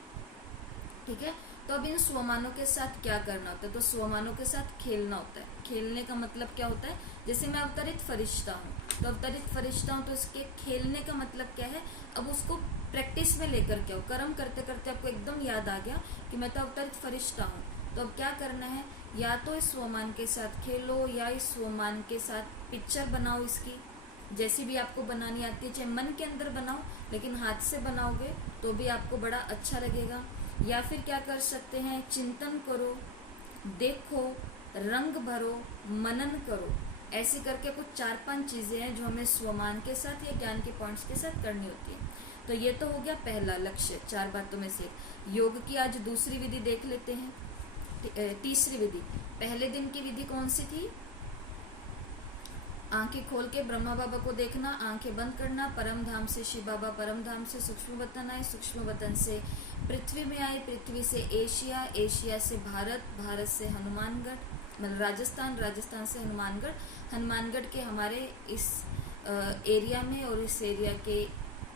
ठीक है, तो अब इन स्वमानों के साथ क्या करना होता है, तो स्वमानों के साथ खेलना होता है। खेलने का मतलब क्या होता है, जैसे मैं अवतरित फरिश्ता हूँ, तो अवतरित फरिश्ता हूँ तो इसके खेलने का मतलब क्या है, अब उसको प्रैक्टिस में लेकर के आओ। कर्म करते करते आपको एकदम याद आ गया कि मैं तो अवतरित फरिश्ता हूँ, तो अब क्या करना है, या तो इस स्वमान के साथ खेलो या इस स्वमान के साथ पिक्चर बनाओ इसकी, जैसी भी आपको बनानी आती है। चाहे मन के अंदर बनाओ, लेकिन हाथ से बनाओगे तो भी आपको बड़ा अच्छा लगेगा। या फिर क्या कर सकते हैं, चिंतन करो, देखो, रंग भरो, मनन करो। ऐसे करके कुछ 4-5 चीज़ें हैं जो हमें स्वमान के साथ या ज्ञान के पॉइंट्स के साथ करनी होती है। तो ये तो हो गया पहला लक्ष्य, 4 बातों में से। योग की आज दूसरी विधि देख लेते हैं, तीसरी विधि। पहले दिन की विधि कौन सी थी, आंखें खोल के ब्रह्मा बाबा को देखना, आंखें बंद करना, परम धाम से शिव बाबा, परम धाम से सूक्ष्म वतन आए, सूक्ष्म वतन से पृथ्वी में आए, पृथ्वी से एशिया, एशिया से भारत, भारत से हनुमानगढ़ मतलब राजस्थान, राजस्थान से हनुमानगढ़, हनुमानगढ़ के हमारे इस एरिया में और इस एरिया के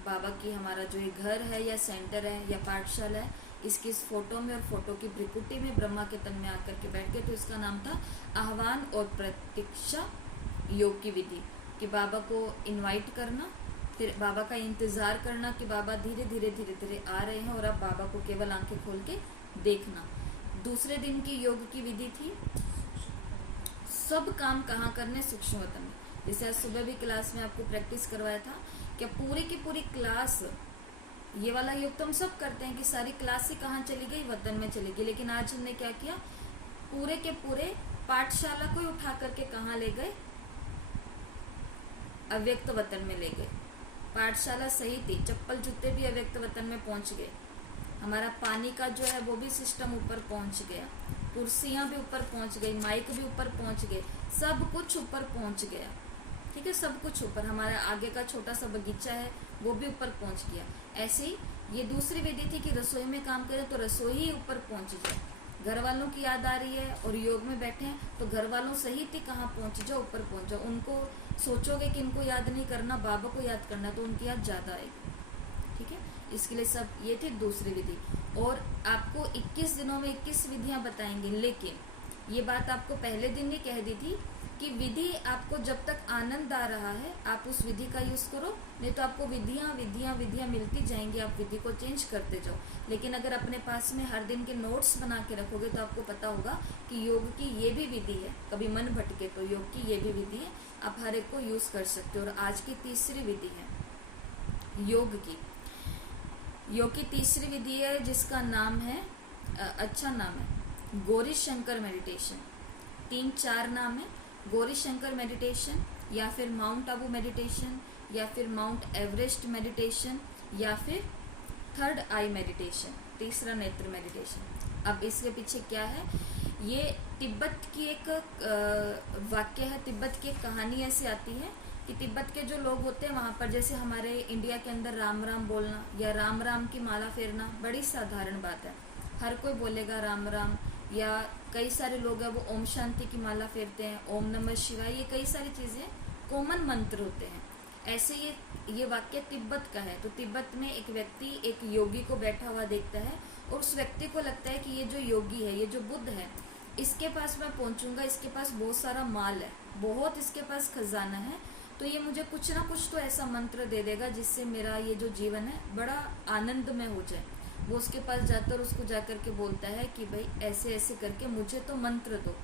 बाबा की हमारा जो ये घर है या सेंटर है या पाठशाला है, इसकी इस फोटो में और फोटो की भ्रिकुटी में ब्रह्मा के तन में आकर के बैठ गए। तो इसका नाम था आह्वान और प्रतीक्षा योग की विधि, कि बाबा को इनवाइट करना, फिर बाबा का इंतज़ार करना कि बाबा धीरे धीरे धीरे धीरे आ रहे हैं और अब बाबा को केवल आंखें खोल के देखना। दूसरे दिन की योग की विधि थी सब काम कहाँ करने, सूक्ष्म वतन में। जैसे आज सुबह भी क्लास में आपको प्रैक्टिस करवाया था कि पूरी की पूरी क्लास, ये वाला योग तो हम सब करते हैं कि सारी क्लास ही कहाँ चली गई, वतन में चली गई। लेकिन आज हमने क्या किया, पूरे के पूरे पाठशाला को उठा करके कहाँ ले गए, अव्यक्त वतन में ले गए। पाठशाला सही थी, चप्पल जूते भी अव्यक्त वतन में पहुंच गए। हमारा पानी का जो है वो भी सिस्टम ऊपर पहुंच गया, कुर्सियां भी ऊपर पहुंच गई, माइक भी ऊपर पहुंच गए, सब कुछ ऊपर पहुंच गया। ठीक है, सब कुछ ऊपर। हमारा आगे का छोटा सा बगीचा है वो भी ऊपर पहुंच गया। ऐसे ही ये दूसरी विधि थी कि रसोई में काम करें तो रसोई ही ऊपर पहुंच जाए। घर वालों की याद आ रही है और योग में बैठे हैं तो घर वालों सहित ही कहाँ पहुंच जाओ, ऊपर पहुंच जाओ। उनको सोचोगे कि इनको याद नहीं करना, बाबा को याद करना, तो उनकी याद ज्यादा आएगी। ठीक है, इसके लिए सब ये थी दूसरी विधि। और आपको 21 दिनों में 21 विधियां बताएंगे, लेकिन ये बात आपको पहले दिन ही कह दी थी कि विधि आपको जब तक आनंद आ रहा है आप उस विधि का यूज करो, नहीं तो आपको विधियां विधियां विधियां मिलती जाएंगी, आप विधि को चेंज करते जाओ। लेकिन अगर अपने पास में हर दिन के नोट्स बना के रखोगे तो आपको पता होगा कि योग की ये भी विधि है, कभी मन भटके तो योग की ये भी विधि है, आप हर एक को यूज कर सकते हो। और आज की तीसरी विधि है योग की। योग की तीसरी विधि है जिसका नाम है, अच्छा नाम है, गौरी शंकर मेडिटेशन। 3-4 नाम है, गौरी शंकर मेडिटेशन, या फिर माउंट आबू मेडिटेशन, या फिर माउंट एवरेस्ट मेडिटेशन, या फिर थर्ड आई मेडिटेशन, तीसरा नेत्र मेडिटेशन। अब इसके पीछे क्या है, ये तिब्बत की एक वाक्य है, तिब्बत की एक कहानी ऐसी आती है कि तिब्बत के जो लोग होते हैं वहाँ पर, जैसे हमारे इंडिया के अंदर राम राम बोलना या राम राम की माला फेरना बड़ी साधारण बात है, हर कोई बोलेगा राम राम। या कई सारे लोग हैं वो ओम शांति की माला फेरते हैं, ओम नमः शिवाय, ये कई सारी चीज़ें कॉमन मंत्र होते हैं। ऐसे ये वाक्य तिब्बत का है। तो तिब्बत में एक व्यक्ति एक योगी को बैठा हुआ देखता है और उस व्यक्ति को लगता है कि ये जो योगी है, ये जो बुद्ध है, इसके पास मैं पहुंचूंगा, इसके पास बहुत सारा माल है, बहुत इसके पास खजाना है, तो ये मुझे कुछ ना कुछ तो ऐसा मंत्र दे देगा जिससे मेरा ये जो जीवन है बड़ा आनंदमय हो जाए। वो उसके पास जाता है और उसको जाकर के बोलता है कि भाई ऐसे ऐसे करके मुझे तो मंत्र दो।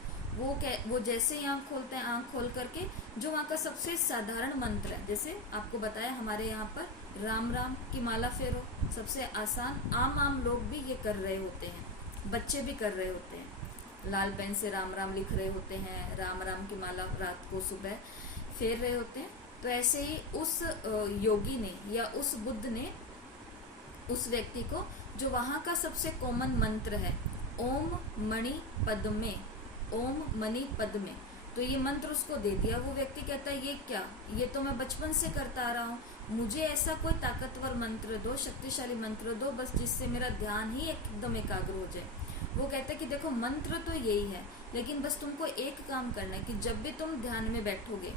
वो जैसे ही आँख खोलता है, आँख खोल करके जो वहाँ का सबसे साधारण मंत्र है, जैसे आपको बताया हमारे यहाँ पर राम राम की माला फेरो, सबसे आसान, आम लोग भी ये कर रहे होते हैं, बच्चे भी कर रहे होते हैं, लाल पेन से राम राम लिख रहे होते हैं, राम राम की माला रात को सुबह फेर रहे होते हैं। तो ऐसे ही उस योगी ने या उस बुद्ध ने उस व्यक्ति को, जो वहाँ का सबसे कॉमन मंत्र है ओम मणि पद्मे, ओम मणि पद्मे, तो ये मंत्र उसको दे दिया। वो व्यक्ति कहता है ये क्या, ये तो मैं बचपन से करता आ रहा हूँ, मुझे ऐसा कोई ताकतवर मंत्र दो, शक्तिशाली मंत्र दो, बस जिससे मेरा ध्यान ही एकदम एकाग्र हो जाए। वो कहता है कि देखो मंत्र तो यही है, लेकिन बस तुमको एक काम करना है कि जब भी तुम ध्यान में बैठोगे,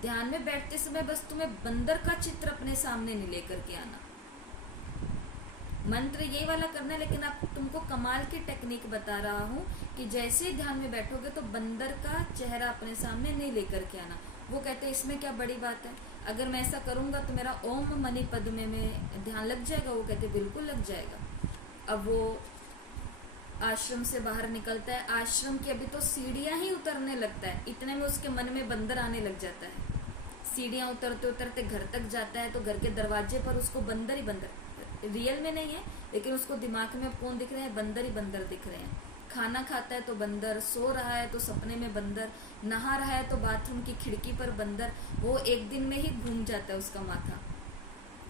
ध्यान में बैठते समय बस तुम्हें बंदर का चित्र अपने सामने नहीं लेकर के आना। मंत्र ये वाला करना है, लेकिन आप तुमको कमाल की टेक्निक बता रहा हूँ कि जैसे ध्यान में बैठोगे तो बंदर का चेहरा अपने सामने नहीं लेकर के आना। वो कहते हैं इसमें क्या बड़ी बात है, अगर मैं ऐसा करूंगा तो मेरा ओम मणि पद्मे में ध्यान लग जाएगा। वो कहते बिल्कुल लग जाएगा। अब वो आश्रम से बाहर निकलता है, आश्रम की अभी तो सीढ़ियां ही उतरने लगता है, इतने में उसके मन में बंदर आने लग जाता है। सीढ़ियां उतरते उतरते घर तक जाता है तो घर के दरवाजे पर उसको बंदर ही बंदर, रियल में नहीं है लेकिन उसको दिमाग में कौन दिख रहे हैं, बंदर ही बंदर दिख रहे हैं। खाना खाता है तो बंदर, सो रहा है तो सपने में बंदर, नहा रहा है तो बाथरूम की खिड़की पर बंदर। वो एक दिन में ही घूम जाता है, उसका माथा,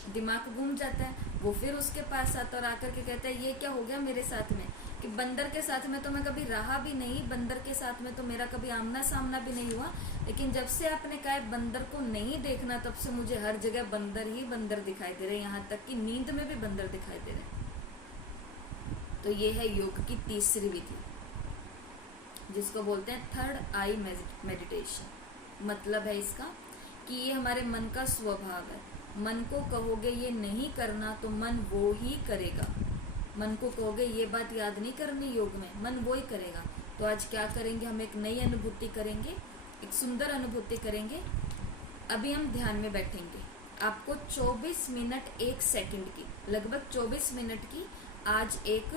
दिमाग घूम जाता है। वो फिर उसके पास आता है और आकर के कहता है ये क्या हो गया मेरे साथ में, कि बंदर के साथ में तो मैं कभी रहा भी नहीं, बंदर के साथ में तो मेरा कभी आमना सामना भी नहीं हुआ, लेकिन जब से आपने कहा बंदर को नहीं देखना तब से मुझे हर जगह बंदर ही बंदर दिखाई दे रहे, यहाँ तक कि नींद में भी बंदर दिखाई दे रहे। तो ये है योग की तीसरी विधि, जिसको बोलते हैं थर्ड आई मेडिटेशन। मतलब है इसका कि ये हमारे मन का स्वभाव है, मन को कहोगे ये नहीं करना तो मन वो ही करेगा। मन को कहोगे ये बात याद नहीं करनी योग में, मन वो ही करेगा। तो आज क्या करेंगे, हम एक नई अनुभूति करेंगे, एक सुंदर अनुभूति करेंगे। अभी हम ध्यान में बैठेंगे, आपको 24 मिनट 1 सेकंड की, लगभग 24 मिनट की आज एक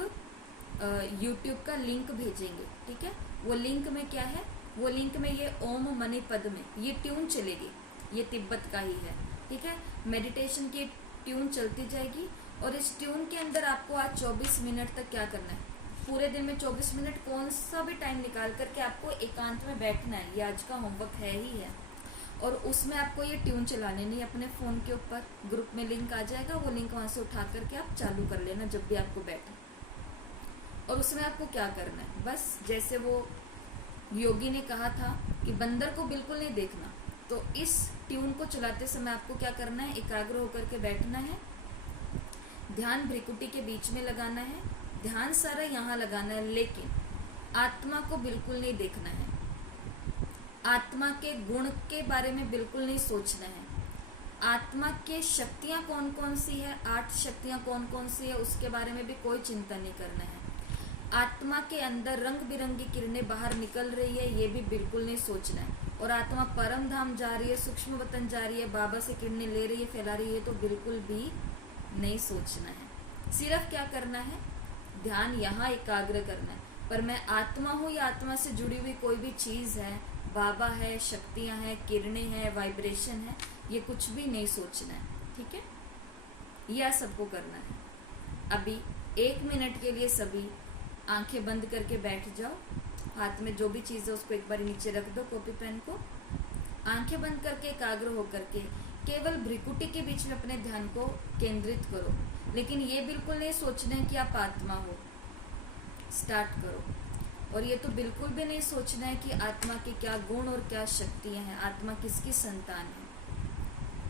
YouTube का लिंक भेजेंगे। ठीक है, वो लिंक में क्या है, वो लिंक में ये ओम मणि पद्मे, ये ट्यून चलेगी, ये तिब्बत का ही है। ठीक है, मेडिटेशन की ट्यून चलती जाएगी और इस ट्यून के अंदर आपको आज 24 मिनट तक क्या करना है, पूरे दिन में 24 मिनट कौन सा भी टाइम निकाल करके आपको एकांत में बैठना है, ये आज का होमवर्क है ही है। और उसमें आपको ये ट्यून चलाने नहीं, अपने फ़ोन के ऊपर ग्रुप में लिंक आ जाएगा, वो लिंक वहाँ से उठा करके आप चालू कर लेना जब भी आपको बैठे। और उसमें आपको क्या करना है, बस जैसे वो योगी ने कहा था कि बंदर को बिल्कुल नहीं देखना, तो इस ट्यून को चलाते समय आपको क्या करना है, एकाग्र होकर के बैठना है, ध्यान भ्रिकुटी के बीच में लगाना है, ध्यान सारा यहाँ लगाना है, लेकिन आत्मा को बिल्कुल नहीं देखना है, आत्मा के गुण के बारे में बिल्कुल नहीं सोचना है, आत्मा के शक्तियाँ कौन कौन सी है, 8 शक्तियाँ कौन कौन सी है, उसके बारे में भी कोई चिंता नहीं करना है। आत्मा के अंदर रंग बिरंगी किरणें बाहर निकल रही है, ये भी बिल्कुल नहीं सोचना है। और आत्मा परम धाम जा रही है, सूक्ष्म वतन जा रही है, बाबा से किरणें ले रही है, फैला रही है, तो बिल्कुल भी नहीं सोचना है। सिर्फ क्या करना है, ध्यान यहाँ एकाग्र करना है। पर मैं आत्मा हूँ या आत्मा से जुड़ी हुई कोई भी चीज़ है, बाबा है, शक्तियाँ हैं, किरणें हैं, वाइब्रेशन है, ये कुछ भी नहीं सोचना है। ठीक है, यह सबको करना है। अभी 1 मिनट के लिए सभी आंखें बंद करके बैठ जाओ, हाथ में जो भी चीज़ है उसको एक बार नीचे रख दो, कॉपी पेन को, आंखें बंद करके एकाग्र होकर के केवल भ्रिकुटी के बीच में अपने ध्यान को केंद्रित करो। लेकिन ये बिल्कुल नहीं सोचना है कि आप आत्मा हो। स्टार्ट करो। और ये तो बिल्कुल भी नहीं सोचना है कि आत्मा के क्या गुण और क्या शक्तियां हैं, आत्मा किसकी संतान है।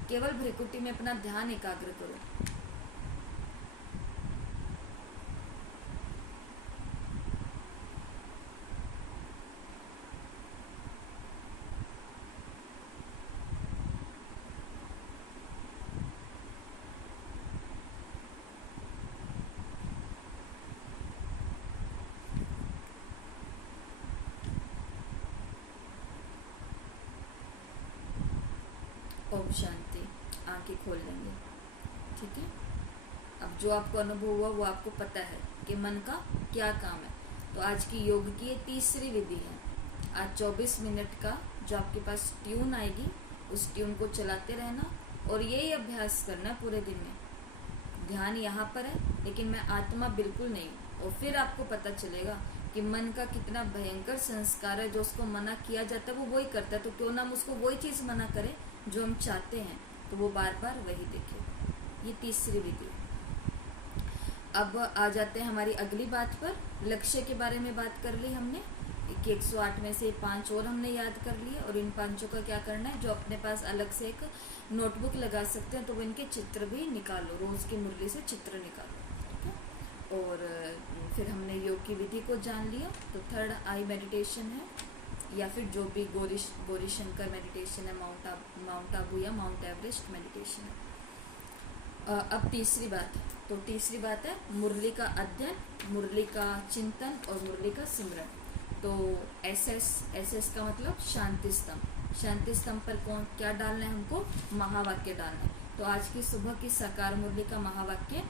केवल भ्रिकुटी में अपना ध्यान एकाग्र करो। ओम शांति। आंखें खोल लेंगे। ठीक है, अब जो आपको अनुभव हुआ वो आपको पता है कि मन का क्या काम है। तो आज की योग की ये तीसरी विधि है। आज 24 मिनट का जो आपके पास ट्यून आएगी, उस ट्यून को चलाते रहना और यही अभ्यास करना पूरे दिन में। ध्यान यहाँ पर है, लेकिन मैं आत्मा बिल्कुल नहीं हूँ। और फिर आपको पता चलेगा कि मन का कितना भयंकर संस्कार है। जो उसको मना किया जाता है वो वही करता है, तो क्यों ना हम उसको वही चीज़ मना करें जो हम चाहते हैं, तो वो बार बार वही दिखे। ये तीसरी विधि है। अब आ जाते हैं हमारी अगली बात पर। लक्ष्य के बारे में बात कर ली हमने कि 108 में से 5 और हमने याद कर लिए। और इन 5 का क्या करना है, जो अपने पास अलग से एक नोटबुक लगा सकते हैं तो वो इनके चित्र भी निकालो, रोज़ की मुरली से चित्र निकालो। ठीक है, और फिर हमने योग की विधि को जान लिया। तो 3rd आई मेडिटेशन है, या फिर जो भी गौरी शंकर मेडिटेशन है, माउंट आबू या माउंट एवरेस्ट मेडिटेशन है। अब तीसरी बात है। तो तीसरी बात है मुरली का अध्ययन, मुरली का चिंतन और मुरली का सिमरन। तो एस का मतलब शांति स्तंभ। शांति स्तंभ पर क्या डालना है, हमको महावाक्य डालना है। तो आज की सुबह की साकार मुरली का महावाक्य,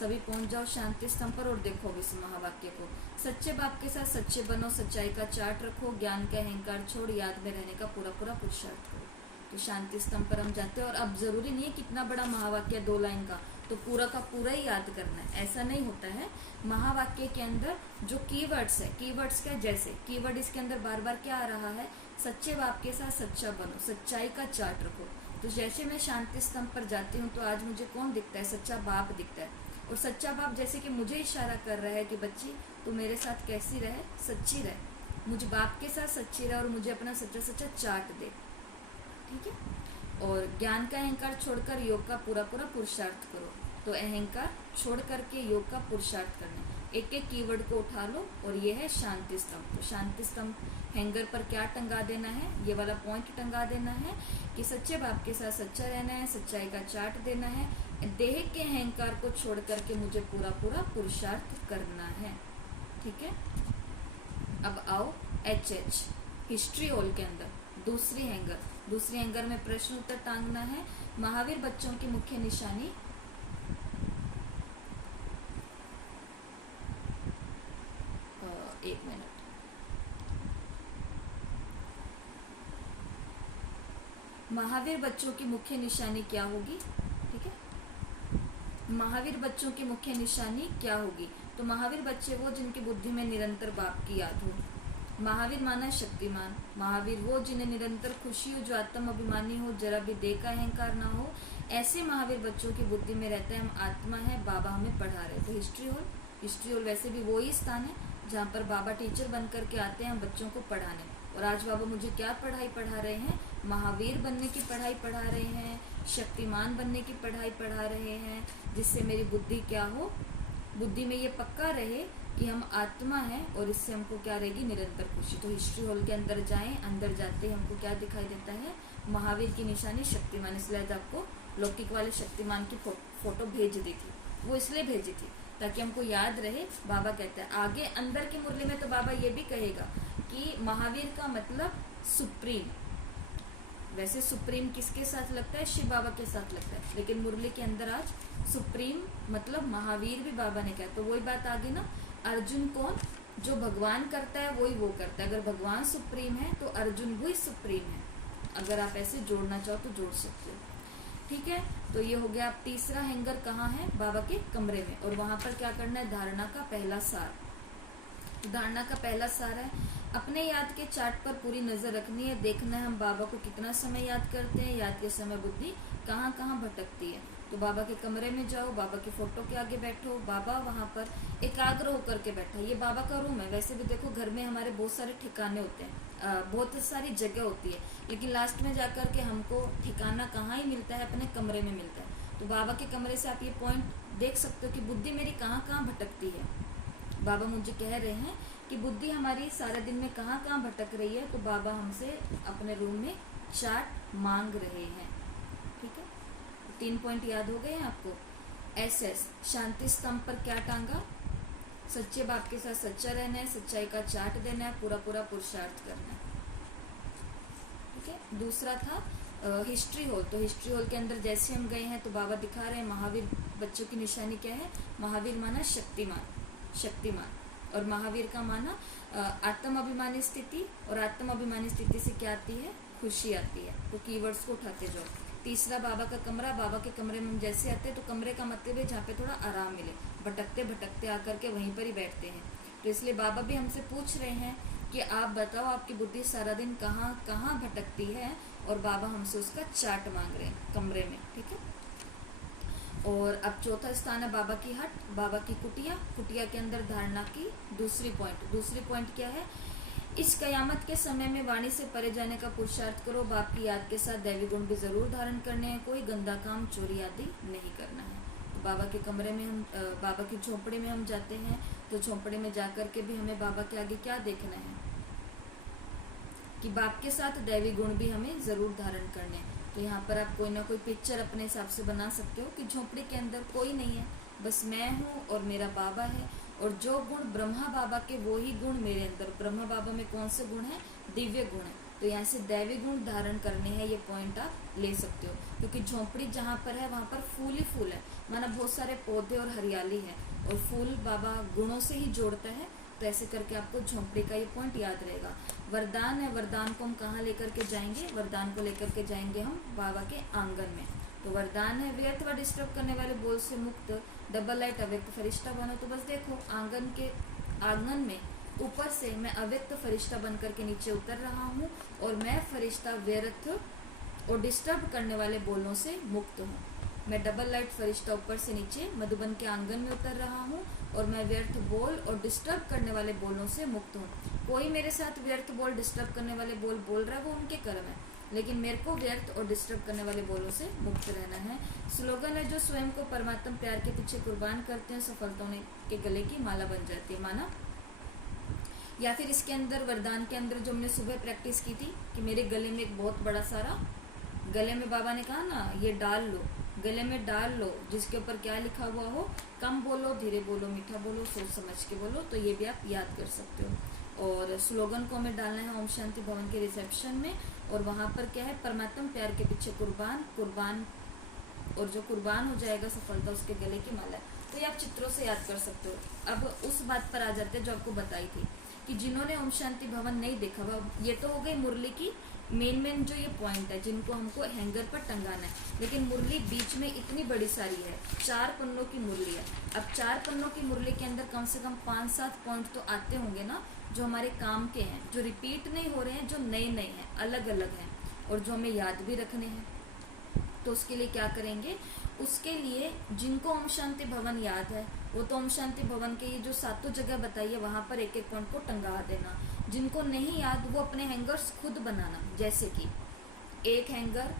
सभी पहुंच जाओ शांति स्तंभ पर और देखो इस महावाक्य को। सच्चे बाप के साथ सच्चे बनो, सच्चाई का चार्ट रखो, ज्ञान का अहंकार छोड़, याद में रहने का पूरा पुरुषार्थ करो। तो शांति स्तंभ पर हम जाते हैं। और अब जरूरी नहीं है कितना बड़ा महावाक्य 2 लाइन का तो पूरा का पूरा ही याद करना है, ऐसा नहीं होता है। महावाक्य के अंदर जो कीवर्ड्स है, कीवर्ड्स क्या, जैसे कीवर्ड इसके अंदर बार बार क्या आ रहा है, सच्चे बाप के साथ सच्चा बनो, सच्चाई का चार्ट रखो। तो जैसे मैं शांति स्तंभ पर जाती हूँ तो आज मुझे कौन दिखता है, सच्चा बाप दिखता है। और सच्चा बाप जैसे कि मुझे इशारा कर रहा है कि बच्ची तू मेरे साथ कैसी रहे, सच्ची रहे, मुझे बाप के साथ सच्ची रहे और मुझे अपना सच्चा सच्चा चार्ट दे। ठीक है, और ज्ञान का अहंकार छोड़कर योग का पूरा पुरुषार्थ करो। तो अहंकार छोड़ करके योग का पुरुषार्थ करना, एक एक कीवर्ड को उठा लो। और ये है शांति स्तंभ। तो शांति स्तंभ हैंगर पर क्या टंगा देना है, ये वाला पॉइंट टंगा देना है कि सच्चे बाप के साथ सच्चा रहना है, सच्चाई का चार्ट देना है, देह के अहंकार को छोड़ करके मुझे पूरा पुरुषार्थ करना है। ठीक है, अब आओ HH हिस्ट्री हॉल के अंदर दूसरी हैंगर में प्रश्न उत्तर टांगना है। महावीर बच्चों की मुख्य निशानी, एक मिनट, महावीर बच्चों की मुख्य निशानी क्या होगी। ठीक है, महावीर बच्चों की मुख्य निशानी क्या होगी। तो महावीर बच्चे वो जिनकी बुद्धि में निरंतर बाप की याद हो। महावीर माना शक्तिमान। महावीर वो जिन्हें निरंतर खुशी हो, जो आत्म अभिमानी हो, जरा भी देह का अहंकार ना हो। ऐसे महावीर बच्चों की बुद्धि में रहता है हम आत्मा है, बाबा हमें पढ़ा रहे। तो हिस्ट्री हॉल वैसे भी वो ही स्थान है जहाँ पर बाबा टीचर बन करके आते हैं हम बच्चों को पढ़ाने। और आज बाबा मुझे क्या पढ़ाई पढ़ा रहे हैं? महावीर बनने की पढ़ाई पढ़ा रहे हैं, शक्तिमान बनने की पढ़ाई पढ़ा रहे हैं, जिससे मेरी बुद्धि क्या हो, बुद्धि में ये पक्का रहे कि हम आत्मा हैं और इससे हमको क्या रहेगी, निरंतर खुशी। तो हिस्ट्री हॉल के अंदर जाएं, अंदर जाते ही हमको क्या दिखाई देता है? महावीर की निशानी शक्तिमान। इसलिए आज आपको लौकिक वाले शक्तिमान की फोटो भेज दी थी। वो इसलिए भेजी थी ताकि हमको याद रहे। बाबा कहते हैं आगे अंदर की मुरली में तो बाबा ये भी कहेगा कि महावीर का मतलब सुप्रीम। वैसे सुप्रीम किसके साथ लगता है? शिव बाबा के साथ लगता है, लेकिन मुरली के अंदर आज सुप्रीम मतलब महावीर भी बाबा ने कहा। तो वही बात आ गई ना, अर्जुन कौन? जो भगवान करता है वही वो करता है। अगर भगवान सुप्रीम है तो अर्जुन भी सुप्रीम है। अगर आप ऐसे जोड़ना चाहो तो जोड़ सकते हो। ठीक है, तो ये हो गया। आप तीसरा हैंगर कहाँ है? बाबा के कमरे में। और वहां पर क्या करना है? धारणा का पहला सार। धारणा का पहला सार है अपने याद के चार्ट पर पूरी नजर रखनी है। देखना है हम बाबा को कितना समय याद करते हैं, याद के समय बुद्धि कहाँ कहाँ भटकती है। तो बाबा के कमरे में जाओ, बाबा की फोटो के आगे बैठो, बाबा वहाँ पर एकाग्र होकर के बैठा। ये बाबा का रूम है। वैसे भी देखो घर में हमारे बहुत सारे ठिकाने होते हैं, बहुत सारी जगह होती है, लेकिन लास्ट में जाकर के हमको ठिकाना कहाँ ही मिलता है? अपने कमरे में मिलता है। तो बाबा के कमरे से आप ये पॉइंट देख सकते हो कि बुद्धि मेरी कहाँ कहाँ भटकती है। बाबा मुझे कह रहे हैं कि बुद्धि हमारी सारे दिन में कहाँ कहाँ भटक रही है। तो बाबा हमसे अपने रूम में चार्ट मांग रहे हैं। ठीक है, 3 पॉइंट याद हो गए हैं आपको। SS शांति स्तंभ पर क्या टांगा? सच्चे बाप के साथ सच्चा रहना है, सच्चाई का चार्ट देना है, पूरा पूरा पुरुषार्थ करना है। ठीक है, दूसरा था हिस्ट्री हॉल। तो हिस्ट्री हॉल के अंदर जैसे हम गए हैं तो बाबा दिखा रहे हैं महावीर बच्चों की निशानी क्या है? महावीर माना शक्तिमान। और महावीर का माना आत्म अभिमानी स्थिति। और आत्म अभिमानी स्थिति से क्या आती है? खुशी आती है। तो कीवर्ड्स को उठाते जाओ। तीसरा बाबा का कमरा। बाबा के कमरे में हम जैसे आते हैं तो कमरे का मतलब है जहाँ पे थोड़ा आराम मिले। भटकते भटकते आकर के वहीं पर ही बैठते हैं। तो इसलिए बाबा भी हमसे पूछ रहे हैं कि आप बताओ आपकी बुद्धि सारा दिन कहाँ कहाँ भटकती है, और बाबा हमसे उसका चार्ट मांग रहे हैं कमरे में। ठीक है, और अब चौथा स्थान है बाबा की हट, बाबा की कुटिया। कुटिया के अंदर धारणा की दूसरी पॉइंट क्या है? इस कयामत के समय में वाणी से परे जाने का पुरुषार्थ करो। बाप की याद के साथ दैवी गुण भी जरूर धारण करने हैं। कोई गंदा काम, चोरी आदि नहीं करना है। तो बाबा के कमरे में हम बाबा की झोपड़ी में हम जाते हैं तो झोपड़ी में जाकर के भी हमें बाबा के आगे क्या देखना है कि बाप के साथ दैवी गुण भी हमें जरूर धारण करने हैं। तो यहाँ पर आप कोई ना कोई पिक्चर अपने हिसाब से बना सकते हो कि झोपड़ी के अंदर कोई नहीं है, बस मैं हूँ और मेरा बाबा है। और जो गुण ब्रह्मा बाबा के वो ही गुण मेरे अंदर। ब्रह्मा बाबा में कौन से गुण है? दिव्य गुण है। तो यहाँ से दैवी गुण धारण करने हैं, ये पॉइंट आप ले सकते हो। क्योंकि झोपड़ी जहाँ पर है वहाँ पर फूल ही फूल है, माना बहुत सारे पौधे और हरियाली है, और फूल बाबा गुणों से ही जोड़ता है। तो ऐसे करके आपको झोंपड़ी का ये पॉइंट याद रहेगा। वरदान है, वरदान को हम कहाँ लेकर के जाएंगे? वरदान को लेकर के जाएंगे हम बाबा के आंगन में। तो वरदान है व्यर्थ व डिस्टर्ब करने वाले बोल से मुक्त, डबल लाइट, अव्यक्त फरिश्ता बनो। तो बस देखो आंगन में ऊपर से मैं अव्यक्त फरिश्ता बन करके नीचे उतर रहा हूँ, और मैं फरिश्ता व्यर्थ और डिस्टर्ब करने वाले बोलों से मुक्त हूँ। मैं डबल लाइट फरिश्ता ऊपर से नीचे मधुबन के आंगन में उतर रहा हूँ, और मैं व्यर्थ बोल और डिस्टर्ब करने वाले बोलों से मुक्त हूँ। कोई मेरे साथ व्यर्थ बोल, डिस्टर्ब करने वाले बोल रहा है, वो उनके कर्म है, लेकिन मेरे को व्यर्थ और डिस्टर्ब करने वाले बोलों से मुक्त रहना है। स्लोगन है, जो स्वयं को परमात्मा प्यार के पीछे कुर्बान करते हैं सफलता के गले की माला बन जाती है, माना। या फिर इसके अंदर वरदान के अंदर जो हमने सुबह प्रैक्टिस की थी कि मेरे गले में एक बहुत बड़ा सारा, गले में बाबा ने कहा ना ये डाल लो, गले में डाल लो, जिसके ऊपर क्या लिखा हुआ हो? कम बोलो, धीरे बोलो, मीठा बोलो, सोच समझ के बोलो। तो ये भी आप याद कर सकते हो। और स्लोगन को हमें डालना है ओम शांति भवन के रिसेप्शन में, और वहाँ पर क्या है? परमात्मा प्यार के पीछे कुर्बान, और जो कुर्बान हो जाएगा सफलता उसके गले की माला है। तो ये आप चित्रों से याद कर सकते हो। अब उस बात पर आ जाते हैं जो आपको बताई थी कि जिन्होंने ओम शांति भवन नहीं देखा, वह ये तो हो गई मुरली की मेन जो ये पॉइंट है जिनको हमको हैंगर पर टंगाना है। लेकिन मुरली बीच में इतनी बड़ी सारी है, 4 पन्नों की मुरली है। अब 4 पन्नों की मुरली के अंदर कम से कम 5-7 पॉइंट तो आते होंगे ना, जो हमारे काम के हैं, जो रिपीट नहीं हो रहे हैं, जो नए नए हैं, अलग अलग हैं, और जो हमें याद भी रखने हैं। तो उसके लिए क्या करेंगे, उसके लिए जिनको ओम शांति भवन याद है वो तो ओम शांति भवन के ये जो 7 जगह बताइए वहां पर एक एक पॉइंट को टंगा देना। जिनको नहीं याद वो अपने हैंगर्स खुद बनाना। जैसे कि एक हैंगर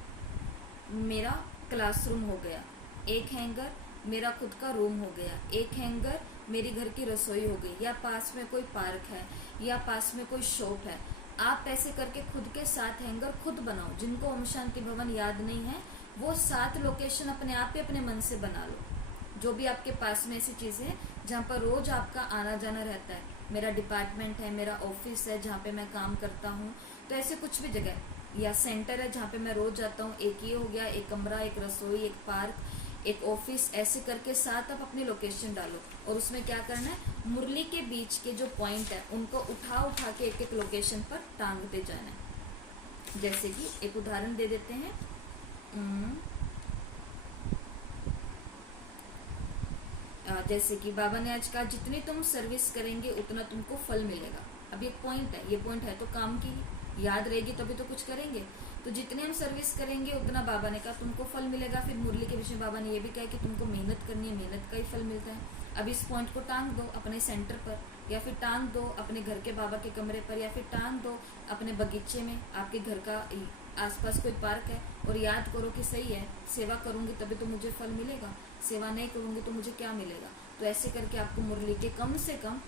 मेरा क्लासरूम हो गया, एक हैंगर मेरा खुद का रूम हो गया, एक हैंगर मेरी घर की रसोई हो गई, या पास में कोई पार्क है, या पास में कोई शॉप है। आप ऐसे करके खुद के 7 हैंगर खुद बनाओ। जिनको ओम शांति भवन याद नहीं है वो 7 लोकेशन अपने आप ही अपने मन से बना लो। जो भी आपके पास में ऐसी चीज़ें हैं जहाँ पर रोज आपका आना जाना रहता है, मेरा डिपार्टमेंट है, मेरा ऑफिस है जहाँ पे मैं काम करता हूँ, तो ऐसे कुछ भी जगह, या सेंटर है जहाँ पे मैं रोज जाता हूँ, एक ये हो गया, एक कमरा, एक रसोई, एक पार्क, एक ऑफिस, ऐसे करके 7 आप अपनी लोकेशन डालो। और उसमें क्या करना है, मुरली के बीच के जो पॉइंट है उनको उठा उठा के एक एक लोकेशन पर टांगते जाना है। जैसे कि एक उदाहरण दे देते हैं, जैसे कि बाबा ने आज कहा जितनी तुम सर्विस करेंगे उतना तुमको फल मिलेगा। अब ये पॉइंट है, ये पॉइंट है तो काम की, याद रहेगी तभी तो कुछ करेंगे। तो जितने हम सर्विस करेंगे उतना बाबा ने कहा तुमको फल मिलेगा। फिर मुरली के बीच में बाबा ने ये भी कहा कि तुमको मेहनत करनी है, मेहनत का ही फल मिलता है। अब इस पॉइंट को टांग दो अपने सेंटर पर, या फिर टांग दो अपने घर के बाबा के कमरे पर, या फिर टांग दो अपने बगीचे में, आपके घर का आसपास कोई पार्क है, और याद करो कि सही है, सेवा करूंगी तभी तो मुझे फल मिलेगा, सेवा नहीं करूंगी तो मुझे क्या मिलेगा। तो ऐसे करके आपको मुरली के कम से कम